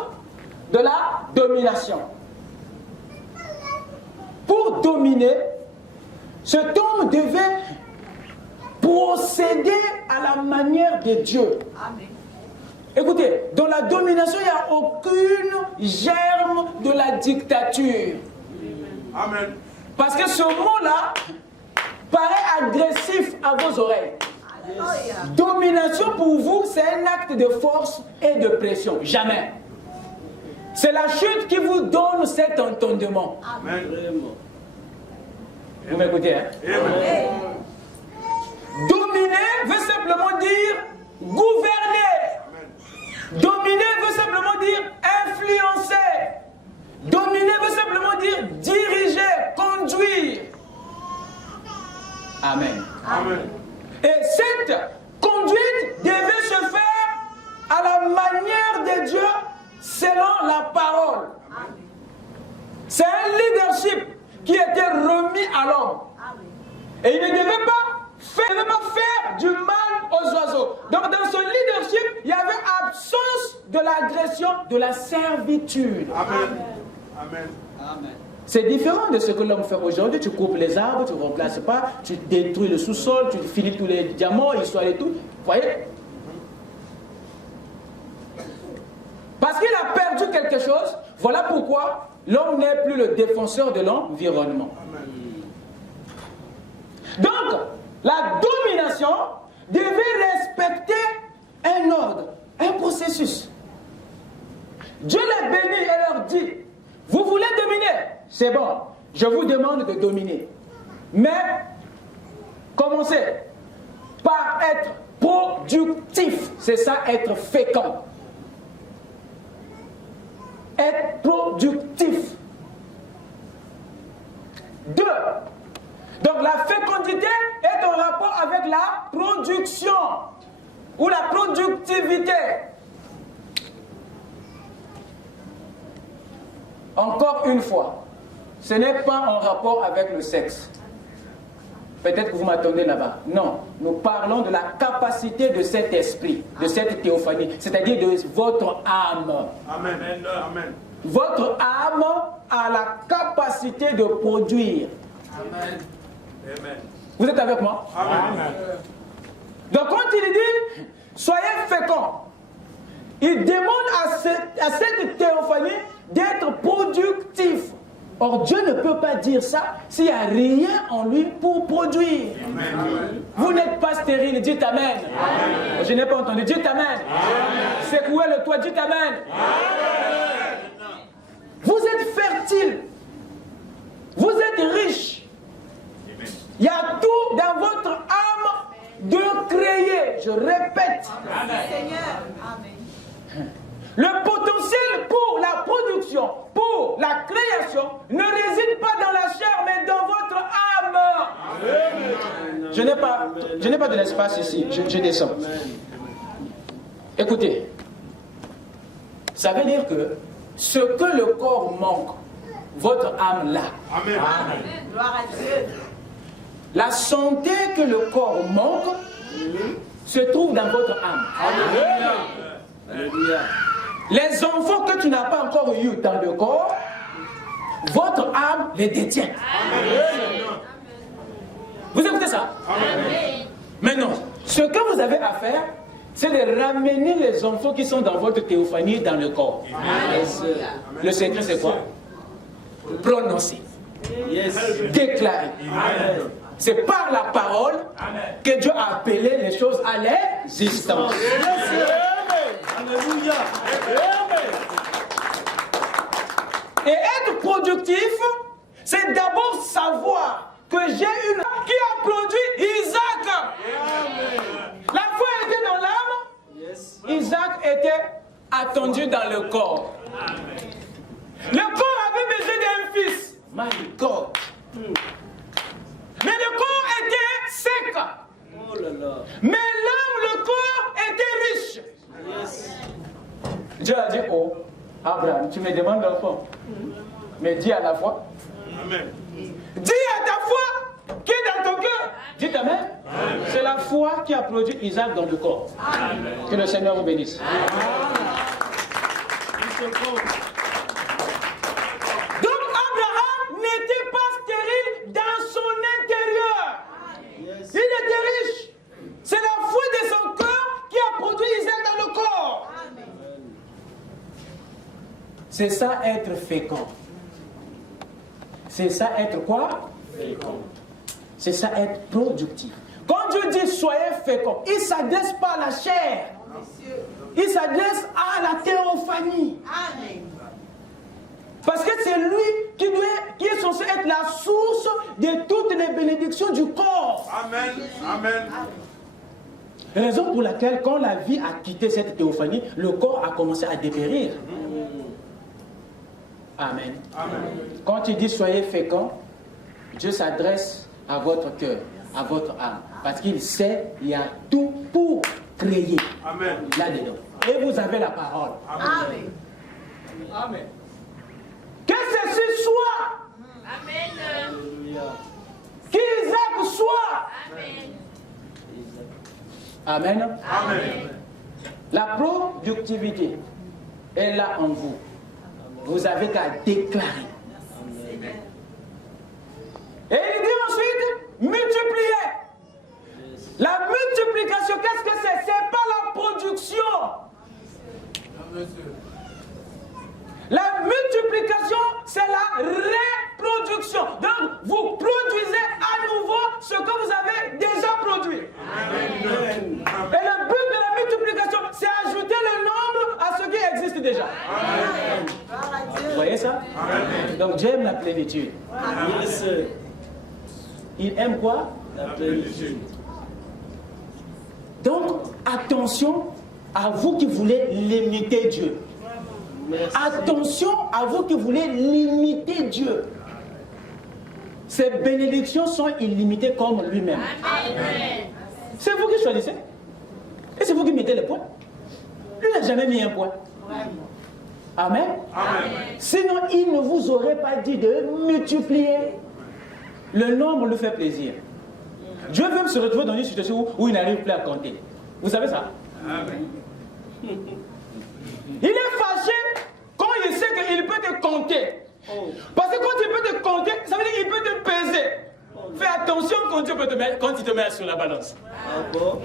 de la domination. Pour dominer, cet homme devait procéder à la manière de Dieu. Amen. Écoutez, dans la domination, il n'y a aucune germe de la dictature. Amen. Parce que ce mot-là paraît agressif à vos oreilles. Alléluia. Domination pour vous, c'est un acte de force et de pression. Jamais. C'est la chute qui vous donne cet entendement. Amen. Vous m'écoutez, hein? Amen. Dominer veut simplement dire gouverner. Amen. Dominer veut simplement dire influencer. Dominer veut simplement dire diriger, conduire. Amen. Amen. Et cette conduite devait se faire à la manière de Dieu selon la parole. Amen. C'est un leadership qui était remis à l'homme. Et il ne devait pas faire du mal aux oiseaux. Donc dans ce leadership, il y avait absence de l'agression, de la servitude. Amen. Amen. Amen. C'est différent de ce que l'homme fait aujourd'hui. Tu coupes les arbres, tu ne remplaces pas, tu détruis le sous-sol, tu finis tous les diamants, l'histoire et tout. Vous voyez? Parce qu'il a perdu quelque chose, voilà pourquoi l'homme n'est plus le défenseur de l'environnement. Donc, la domination devait respecter un ordre, un processus. Dieu les bénit et leur dit, vous voulez dominer? C'est bon, je vous demande de dominer. Mais, commencez par être productif. C'est ça, être fécond. Être productif. 2. Donc la fécondité est en rapport avec la production ou la productivité. Encore une fois, ce n'est pas en rapport avec le sexe. Peut-être que vous m'attendez là-bas. Non, nous parlons de la capacité de cet esprit, de cette théophanie, c'est-à-dire de votre âme. Amen. Amen. Votre âme a la capacité de produire. Amen. Amen. Vous êtes avec moi? Amen. Donc quand il dit, soyez féconds, il demande à cette théophanie d'être productif. Or, Dieu ne peut pas dire ça s'il n'y a rien en lui pour produire. Amen. Vous n'êtes pas stérile, dites Amen. Amen. Je n'ai pas entendu, dites Amen. Secouez le toit, dites Amen. Amen. Vous êtes fertile. Vous êtes riche. Il y a tout dans votre âme de créer. Je répète. Amen. Seigneur. Amen. Le potentiel pour la production, pour la création, ne réside pas dans la chair, mais dans votre âme. Amen. Je n'ai pas de l'espace ici. Je descends. Écoutez. Ça veut dire que ce que le corps manque, votre âme l'a. Amen. Amen. Gloire à Dieu. La santé que le corps manque se trouve dans votre âme. Alléluia. Les enfants que tu n'as pas encore eus dans le corps, votre âme les détient. Amen. Vous écoutez ça? Amen. Maintenant, ce que vous avez à faire, c'est de ramener les enfants qui sont dans votre théophanie dans le corps. Yes. Le secret, c'est quoi? Prononcer. Yes. Déclarer. Amen. C'est par la parole que Dieu a appelé les choses à l'existence. Alléluia. Et être productif, c'est d'abord savoir que j'ai une âme qui a produit Isaac. La foi était dans l'âme, Yes. Isaac était attendu dans le corps. Le corps avait besoin d'un fils. My God. Mais le corps était sec. Oh là là. Mais l'âme, le corps était riche. Yes. Dieu a dit, oh, Abraham, tu me demandes l'enfant. Mais dis à la foi. Amen. Dis à ta foi qui est dans ton cœur. Dis Amen. C'est la foi qui a produit Isaac dans le corps. Amen. Que le Seigneur vous bénisse. Donc Abraham n'était pas stérile dans son intérieur. Yes. Il était riche. C'est la foi de son cœur qui a produit Isaac dans le corps. C'est ça être fécond. C'est ça être quoi? Fécond. C'est ça être productif. Quand Dieu dit soyez fécond, il ne s'adresse pas à la chair. Il s'adresse à la théophanie. Amen. Parce que c'est lui qui est censé être la source de toutes les bénédictions du corps. Amen. Amen. Raison pour laquelle, quand la vie a quitté cette théophanie, le corps a commencé à dépérir. Amen. Amen. Quand il dit soyez féconds, Dieu s'adresse à votre cœur, à votre âme. Parce qu'il sait qu'il y a tout pour créer Amen. là-dedans. Et vous avez la parole. Amen. Amen. Que ceci soit. Amen. Alléluia. Qu'Isaac soit. Amen. Amen. Amen. La productivité est là en vous. Vous avez qu'à déclarer. Et il dit ensuite, multipliez. La multiplication, qu'est-ce que c'est? C'est pas la production. La multiplication, c'est la reproduction. Donc, vous produisez à nouveau ce que vous avez déjà produit. Amen. Et le but de la multiplication, c'est ajouter le nombre à ce qui existe déjà. Amen. Gloire à Dieu. Vous voyez ça? Amen. Donc Dieu aime la plénitude. Yes. Il aime quoi? La plénitude. Donc, attention à vous qui voulez limiter Dieu. Merci. Attention à vous qui voulez limiter Dieu. Ses bénédictions sont illimitées comme lui-même. C'est vous qui choisissez. Et c'est vous qui mettez les points. Lui n'a jamais mis un point. Amen. Amen. Sinon, il ne vous aurait pas dit de multiplier. Le nombre lui fait plaisir. Dieu veut se retrouver dans une situation où il n'arrive plus à compter. Vous savez ça? Amen. Il est fâché quand il sait qu'il peut te compter. Parce que quand il peut te compter, ça veut dire qu'il peut te peser. Fais attention quand il te met sur la balance.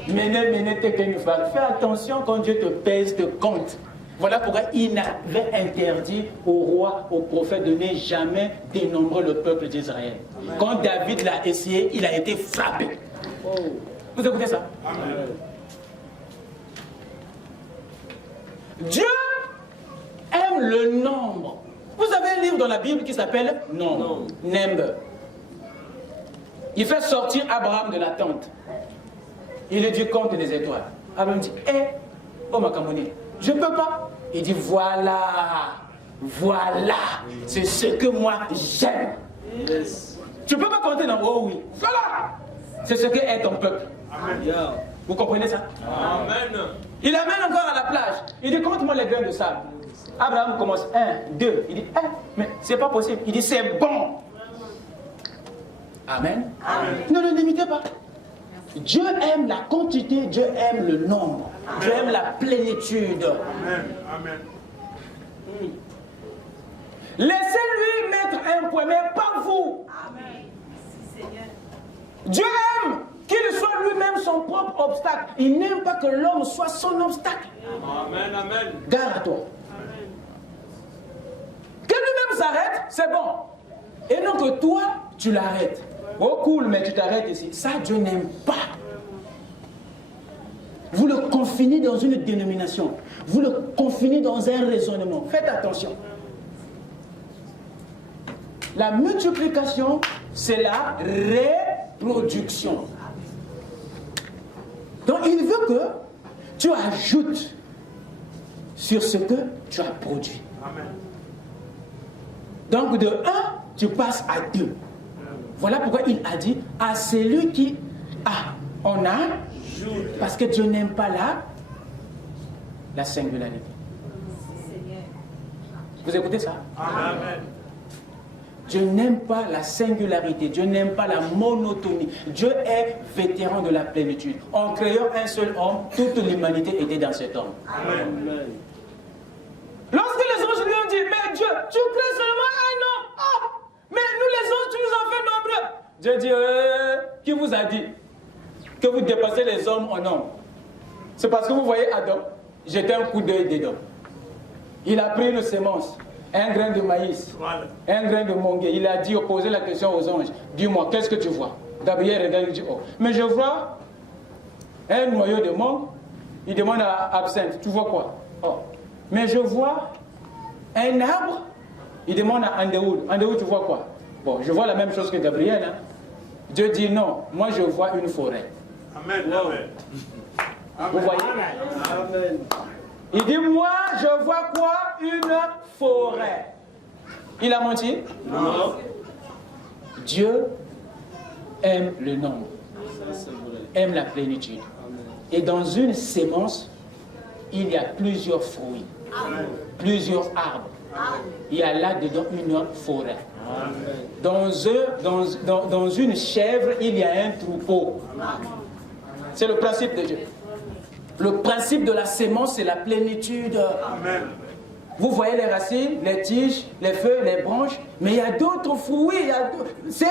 Fais attention quand Dieu te pèse, te compte. Voilà pourquoi il avait interdit au roi, au prophète de ne jamais dénombrer le peuple d'Israël. Quand David l'a essayé, il a été frappé. Vous écoutez ça? Amen. Dieu aime le nombre. Vous avez un livre dans la Bible qui s'appelle Nombre. Number. Il fait sortir Abraham de la tente. Il lui dit compte des étoiles. Abraham dit, oh ma Camerounais, je ne peux pas. Il dit, voilà, c'est ce que moi j'aime. Yes. Tu ne peux pas compter, non? Oh oui, voilà, c'est ce que est ton peuple. Amen. Yeah. Vous comprenez ça? Amen. Il amène encore à la plage. Il dit, compte-moi les grains de sable. Abraham commence 1, 2. Il dit, mais c'est pas possible. Il dit, c'est bon. Amen. Amen. Ne le limitez pas. Dieu aime la quantité, Dieu aime le nombre. Dieu aime la plénitude. Amen. Amen. Laissez-lui mettre un point, mais pas vous. Amen. Seigneur. Dieu aime qu'il soit lui-même son propre obstacle. Il n'aime pas que l'homme soit son obstacle. Amen. Amen. Gare à toi. Que lui-même s'arrête, c'est bon. Et non que toi, tu l'arrêtes. Oh cool, mais tu t'arrêtes ici. Ça, Dieu n'aime pas. Vous le confinez dans une dénomination. Vous le confinez dans un raisonnement. Faites attention. La multiplication, c'est la reproduction. Donc, il veut que tu ajoutes sur ce que tu as produit. Amen. Donc, de 1, tu passes à 2. Voilà pourquoi il a dit à celui qui a, on a, parce que Dieu n'aime pas la singularité. Vous écoutez ça? Amen. Dieu n'aime pas la singularité, Dieu n'aime pas la monotonie. Dieu est vétéran de la plénitude. En créant un seul homme, toute l'humanité était dans cet homme. Amen. Lorsque les anges lui ont dit, mais Dieu, tu crées seulement un homme. Ah, mais nous les anges, tu nous en fais nombreux. Dieu dit, qui vous a dit que vous dépassez les hommes en nombre? C'est parce que vous voyez Adam, jeter un coup d'œil dedans. Il a pris une sémence, un grain de maïs, Voilà. un grain de manguier. Il a dit, posé la question aux anges, dis-moi, qu'est-ce que tu vois? Gabriel regarde, il dit, oh, mais je vois un noyau de mangue. Il demande à Absinthe, tu vois quoi? Oh, mais je vois un arbre. Il demande à Underwood, Underwood, tu vois quoi? Bon, je vois la même chose que Gabriel. Hein? Dieu dit non, moi je vois une forêt. Amen. Amen. Vous voyez? Amen. Il dit, moi je vois quoi? Une forêt. Il a menti? Non. Dieu aime le nombre, Ça, c'est vrai. aime la plénitude. Amen. Et dans une sémence, il y a plusieurs fruits, plusieurs arbres. Il y a là-dedans une forêt. Amen. Dans une chèvre, il y a un troupeau. C'est le principe de Dieu. Le principe de la sémence, c'est la plénitude. Amen. Vous voyez les racines, les tiges, les feuilles, les branches, mais il y a d'autres fruits. C'est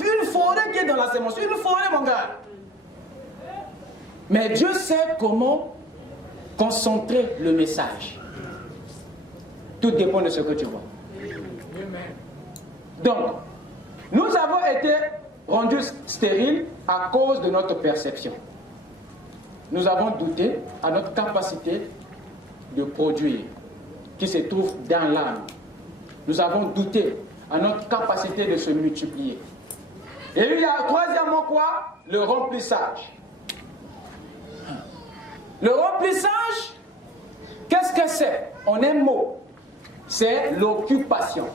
une forêt qui est dans la sémence. Une forêt, mon gars. Mais Dieu sait comment concentrer le message. Tout dépend de ce que tu vois. Donc, nous avons été rendus stériles à cause de notre perception. Nous avons douté à notre capacité de produire, qui se trouve dans l'âme. Nous avons douté à notre capacité de se multiplier. Et il y a troisièmement quoi? Le remplissage. Le remplissage, qu'est-ce que c'est? En un mot, c'est l'occupation.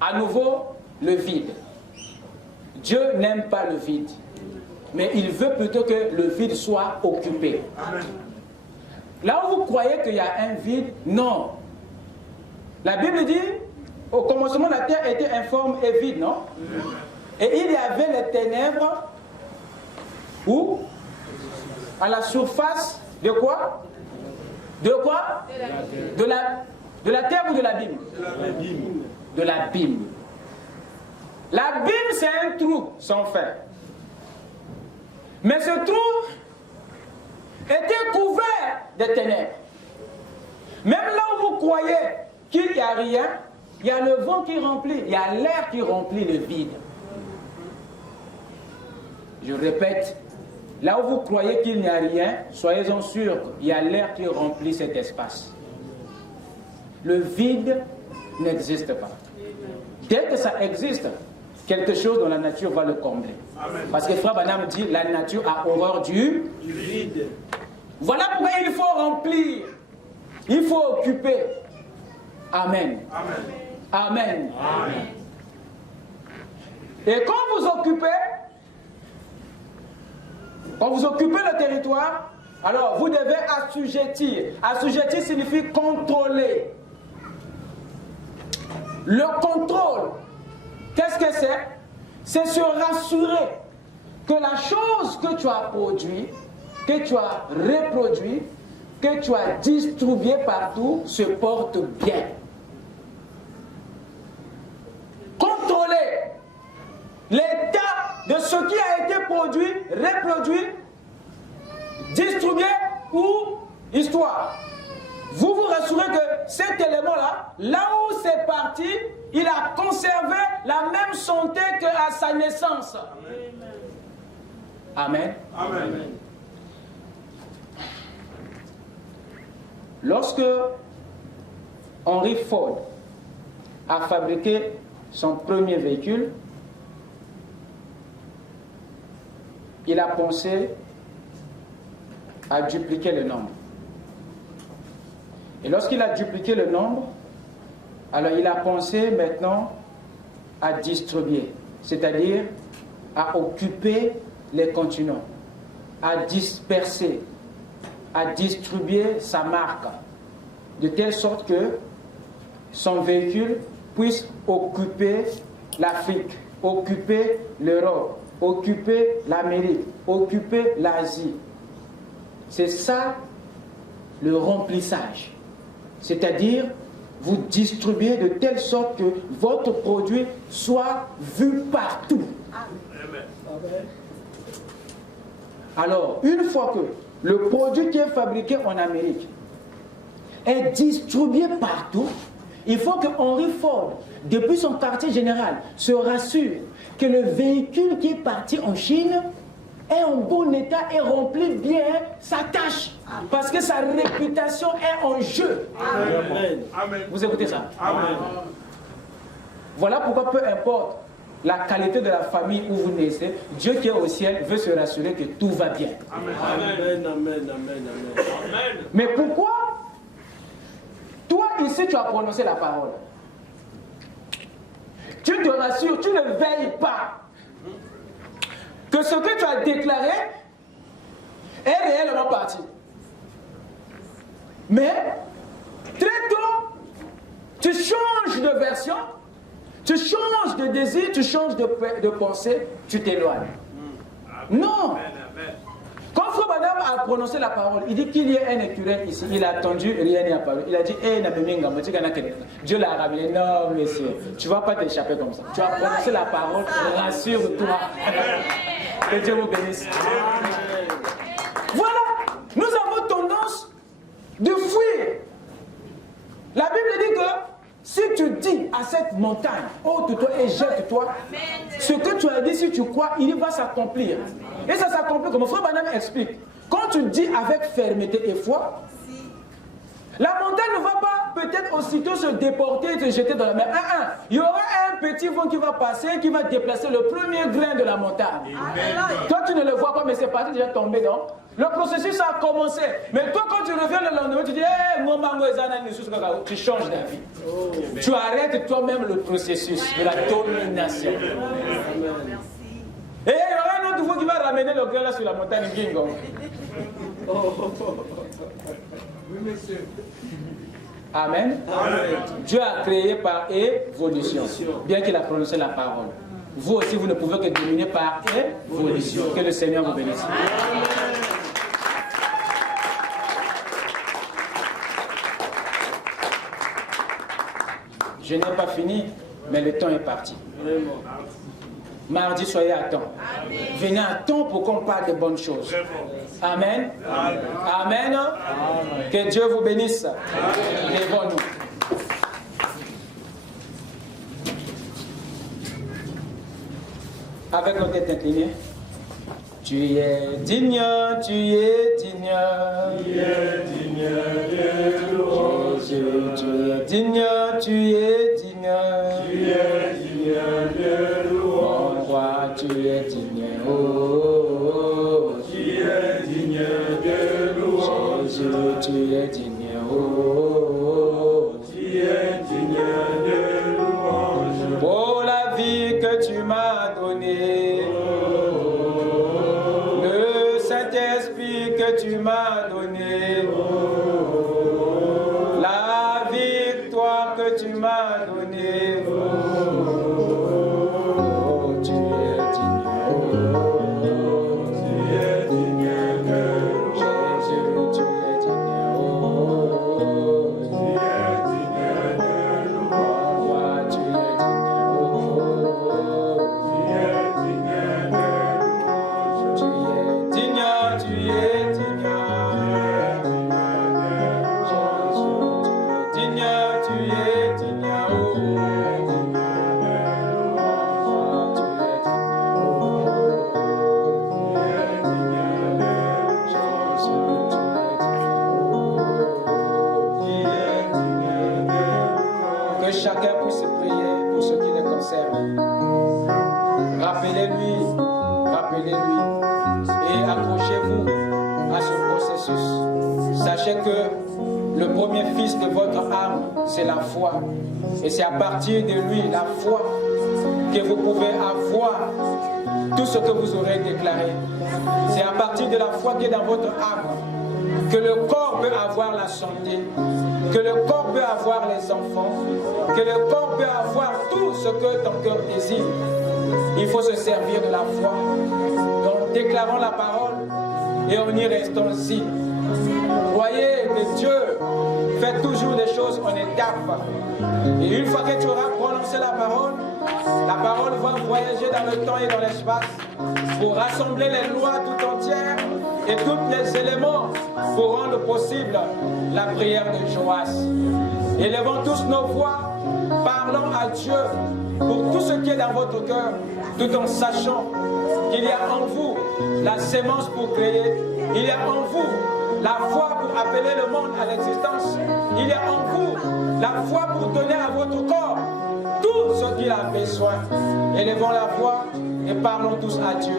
À nouveau, le vide. Dieu n'aime pas le vide, mais il veut plutôt que le vide soit occupé. Amen. là où vous croyez qu'il y a un vide, non. La Bible dit, au commencement, la terre était informe et vide, non? Et il y avait les ténèbres, où? À la surface de quoi? De quoi? De la terre ou de l'abîme? De l'abîme. L'abîme, c'est un trou sans fin. Mais ce trou était couvert de ténèbres. Même là où vous croyez qu'il n'y a rien, il y a le vent qui remplit, il y a l'air qui remplit le vide. Je répète, là où vous croyez qu'il n'y a rien, soyez-en sûrs qu'il y a l'air qui remplit cet espace. Le vide n'existe pas. Dès que ça existe, quelque chose dans la nature va le combler. Amen. Parce que Frère Branham dit, la nature a horreur du vide. Voilà pourquoi il faut remplir. Il faut occuper. Amen. Amen. Amen. Amen. Et quand vous occupez le territoire, alors vous devez assujettir. Assujettir signifie contrôler. Le contrôle, qu'est-ce que c'est? C'est se rassurer que la chose que tu as produite, que tu as reproduit, que tu as distribué partout, se porte bien. Contrôler l'état de ce qui a été produit, reproduit, distribué ou histoire. Vous vous rassurez que cet élément-là, là où c'est parti, il a conservé la même santé qu'à sa naissance. Amen. Amen. Amen. Lorsque Henry Ford a fabriqué son premier véhicule, il a pensé à dupliquer le nombre. Et lorsqu'il a dupliqué le nombre, alors il a pensé maintenant à distribuer, c'est-à-dire à occuper les continents, à disperser, à distribuer sa marque, de telle sorte que son véhicule puisse occuper l'Afrique, occuper l'Europe, occuper l'Amérique, occuper l'Asie. C'est ça le remplissage. C'est-à-dire, vous distribuez de telle sorte que votre produit soit vu partout. Amen. Alors, une fois que le produit qui est fabriqué en Amérique est distribué partout, il faut que Henry Ford, depuis son quartier général, se rassure que le véhicule qui est parti en Chine est en bon état et remplit bien sa tâche. Parce que sa réputation est en jeu. Amen. Amen. Vous écoutez ça? Amen. Voilà pourquoi peu importe la qualité de la famille où vous naissez, Dieu qui est au ciel veut se rassurer que tout va bien. Amen. Amen. Amen. Amen. Mais pourquoi toi ici tu as prononcé la parole? Tu te rassures, tu ne veilles pas que ce que tu as déclaré est réellement parti. Mais très tôt, tu changes de version, tu changes de désir, tu changes de pensée, tu t'éloignes. Non. Quand Frère Branham a prononcé la parole, il dit qu'il y a un écureuil ici. Il a attendu, rien n'est apparu. Il a dit, Dieu l'a ramené. Non, monsieur, tu ne vas pas t'échapper comme ça. Tu as prononcé la parole, rassure-toi. Que Dieu vous bénisse. Voilà, nous avons tendance de fuir. La Bible dit que si tu dis à cette montagne, ôte-toi et jette-toi, ce que tu as dit, si tu crois, il va s'accomplir. Et ça s'accomplit comme Frère Branham explique. Quand tu dis avec fermeté et foi, la montagne ne va pas peut-être aussitôt se déporter et te jeter dans la mer. Il y aura un petit vent qui va passer, qui va déplacer le premier grain de la montagne. Amen. Toi, tu ne le vois pas, mais c'est parti déjà tombé dans. Le processus a commencé. Mais toi, quand tu reviens le lendemain, tu dis, tu changes d'avis. Oh. Tu arrêtes toi-même le processus de la domination. Amen. Et il y aura un autre vent qui va ramener le grain là sur la montagne. Oui, monsieur. Amen. Amen. Dieu a créé par évolution, bien qu'il a prononcé la parole. Vous aussi, vous ne pouvez que dominer par évolution. Que le Seigneur vous bénisse. Je n'ai pas fini, mais le temps est parti. Vraiment. Mardi, soyez à temps. Venez à temps pour qu'on parle de bonnes choses. Amen. Amen. Que Dieu vous bénisse. Lèvons-nous. Avec nos têtes inclinées. Tu es digne, tu es digne. Tu es digne de louange. Tu es digne, tu es digne. Tu es digne de louange. Mon roi, tu es digne. Oh, tu es digne de louange. Jésus, tu es digne. Oh, tu es digne de louange. Pour la vie que tu m'as donnée. Saint-Esprit que tu m'as donné, la victoire que tu m'as donnée, oh, tu es digne, oh, tu es digne de Jésus, tu es digne, oh, tu es digne de louange, tu es digne, oh, tu es digne de louange, tu es digne. Tu es digne, Jésus, tu es digne, tu es digne, oh, tu es digne, oh, tu es digne, Jésus, tu es digne, que chacun puisse prier pour ce qui le concerne. Rappelez-lui, et accrochez-vous à ce processus. Sachez que le premier fils de votre âme, c'est la foi. Et c'est à partir de lui, la foi, que vous pouvez avoir tout ce que vous aurez déclaré. C'est à partir de la foi qui est dans votre âme que le corps peut avoir la santé, que le corps peut avoir les enfants, que le corps peut avoir tout ce que ton cœur désire. Il faut se servir de la foi. Donc déclarons la parole et on y restons ici. Croyez que Dieu fait toujours des choses en étapes. Et une fois que tu auras prononcé la parole va voyager dans le temps et dans l'espace pour rassembler les lois tout entières et tous les éléments pour rendre possible la prière de Joas. Élevons tous nos voix, parlons à Dieu pour tout ce qui est dans votre cœur, tout en sachant qu'il y a en vous la sémence pour créer, il y a en vous la foi pour appeler le monde à l'existence, il y a en vous la foi pour donner à votre corps tout ce qu'il a besoin. Élevons la voix et parlons tous à Dieu.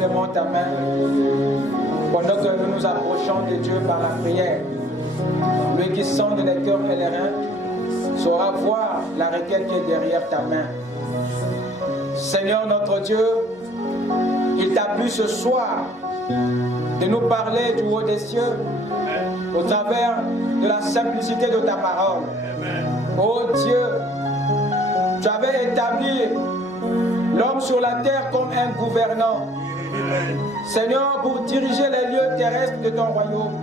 humblement ta main pendant que nous nous approchons de Dieu par la prière. Lui qui sonde les cœurs et les reins saura voir la requête qui est derrière ta main. Seigneur notre Dieu, il t'a plu ce soir de nous parler du haut des cieux au travers de la simplicité de ta parole. Oh Dieu, tu avais établi l'homme sur la terre comme un gouvernant. Seigneur, pour diriger les lieux terrestres de ton royaume.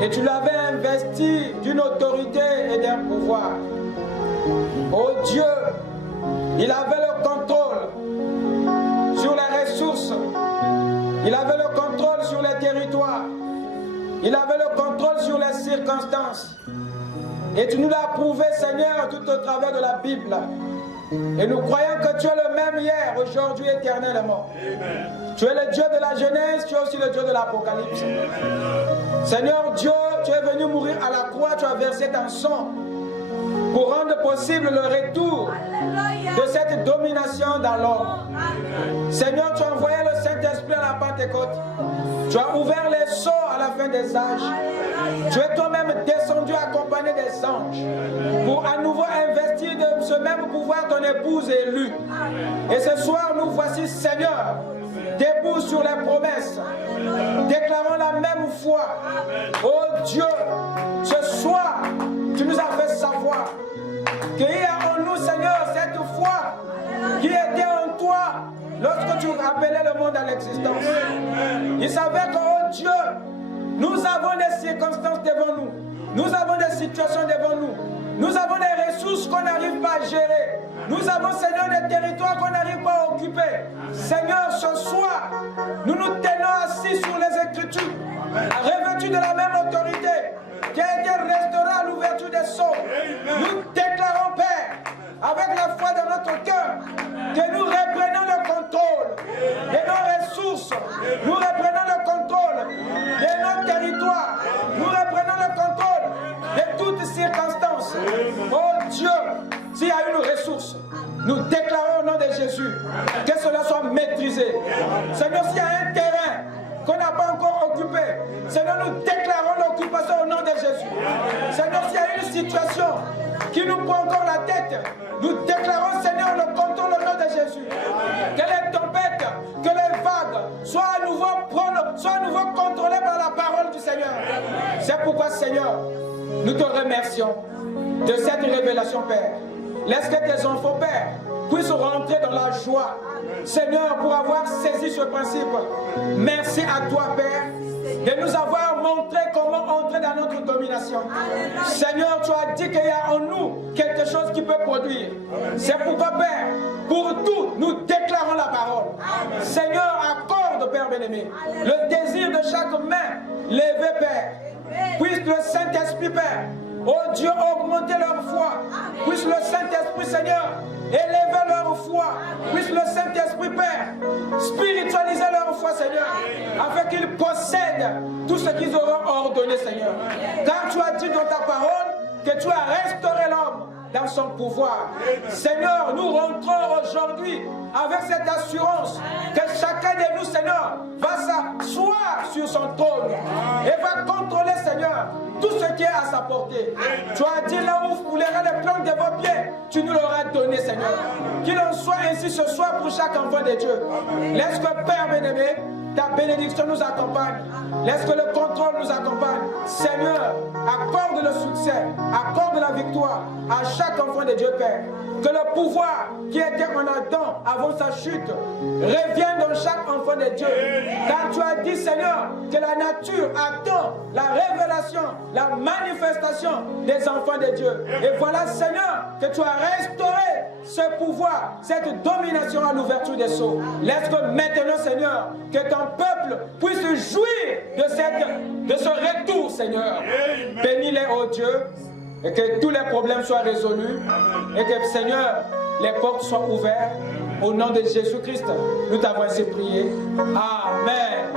Et tu l'avais investi d'une autorité et d'un pouvoir. Oh Dieu, il avait le contrôle sur les ressources. Il avait le contrôle sur les territoires. Il avait le contrôle sur les circonstances. Et tu nous l'as prouvé, Seigneur, tout au travers de la Bible. Et nous croyons que tu es le même hier, aujourd'hui, éternellement. Amen. Tu es le Dieu de la Genèse, tu es aussi le Dieu de l'Apocalypse. Seigneur Dieu, tu es venu mourir à la croix, tu as versé ton sang pour rendre possible le retour de cette domination dans l'homme. Seigneur, tu as envoyé le Saint-Esprit à la Pentecôte. Tu as ouvert les sceaux à la fin des âges. Tu es toi-même descendu accompagné des anges pour à nouveau investir de ce même pouvoir ton épouse élue. Et ce soir, nous voici, Seigneur, debout sur les promesses, déclarant la même foi. Oh Dieu, ce soir, tu nous as fait savoir qu'il y a en nous, Seigneur, cette foi qui était en toi lorsque tu appelais le monde à l'existence. Il savait que, oh Dieu, nous avons des circonstances devant nous. Nous avons des situations devant nous. Nous avons des ressources qu'on n'arrive pas à gérer. Nous avons, Seigneur, des territoires qu'on n'arrive pas à occuper. Seigneur, ce soir, nous nous tenons assis sur les Écritures, revêtus de la même autorité qui a été restaurée à l'ouverture des sceaux. Nous déclarons, Père, avec la foi dans notre cœur, que nous reprenons le contrôle de nos ressources. Nous reprenons le contrôle de nos territoires. Nous reprenons le contrôle de toutes circonstances. Oh Dieu, s'il y a une ressource, nous déclarons au nom de Jésus que cela soit maîtrisé. Seigneur, s'il y a un terrain qu'on n'a pas encore occupé, Seigneur, nous déclarons l'occupation au nom de Jésus. Seigneur, s'il y a une situation qui nous prend encore la tête, nous déclarons, Seigneur, le contrôle au nom de Jésus. Que les tempêtes, que les vagues soient à nouveau contrôlées par la parole du Seigneur. C'est pourquoi, Seigneur, nous te remercions de cette révélation, Père. Laisse que tes enfants, Père, puissent rentrer dans la joie. Seigneur, pour avoir saisi ce principe, merci à toi, Père, de nous avoir montré comment entrer dans notre domination. Seigneur, tu as dit qu'il y a en nous quelque chose qui peut produire. C'est pourquoi, Père, pour tout, nous déclarons la parole. Seigneur, accorde, Père bien-aimé, le désir de chaque main levée, Père. Puisse le Saint-Esprit, Père, oh Dieu, augmenter leur foi. Puisse le Saint-Esprit, Seigneur, élever leur foi. Puisse le Saint-Esprit, Père, spiritualiser leur foi, Seigneur, afin qu'ils possèdent tout ce qu'ils auront ordonné, Seigneur. Car tu as dit dans ta parole que tu as restauré l'homme dans son pouvoir. Seigneur, nous rentrons aujourd'hui avec cette assurance que chacun de nous, Seigneur, va s'asseoir sur son trône et va contrôler, Seigneur, tout ce qui est à sa portée. Tu as dit là où vous coulerez les plantes de vos pieds, tu nous l'auras donné, Seigneur. Qu'il en soit ainsi ce soir pour chaque enfant de Dieu. Laisse que, Père bien-aimé, ta bénédiction nous accompagne. Laisse que le contrôle nous accompagne. Seigneur, accorde le succès, accorde la victoire à chaque enfant de Dieu, Père. Que le pouvoir qui était en Adam avant sa chute revienne dans chaque enfant de Dieu. Car tu as dit, Seigneur, que la nature attend la révélation, la manifestation des enfants de Dieu. Et voilà, Seigneur, que tu as restauré ce pouvoir, cette domination à l'ouverture des sceaux. Laisse que maintenant, Seigneur, que ton peuple puisse jouir de ce retour, Seigneur. Bénis-les, oh Dieu, et que tous les problèmes soient résolus, et que, Seigneur, les portes soient ouvertes. Au nom de Jésus-Christ, nous t'avons ainsi prié. Amen.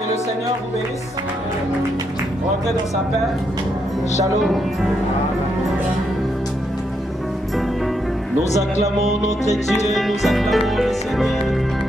Que le Seigneur vous bénisse. Rentrez dans sa paix. Shalom. Nous acclamons notre Dieu, nous acclamons le Seigneur.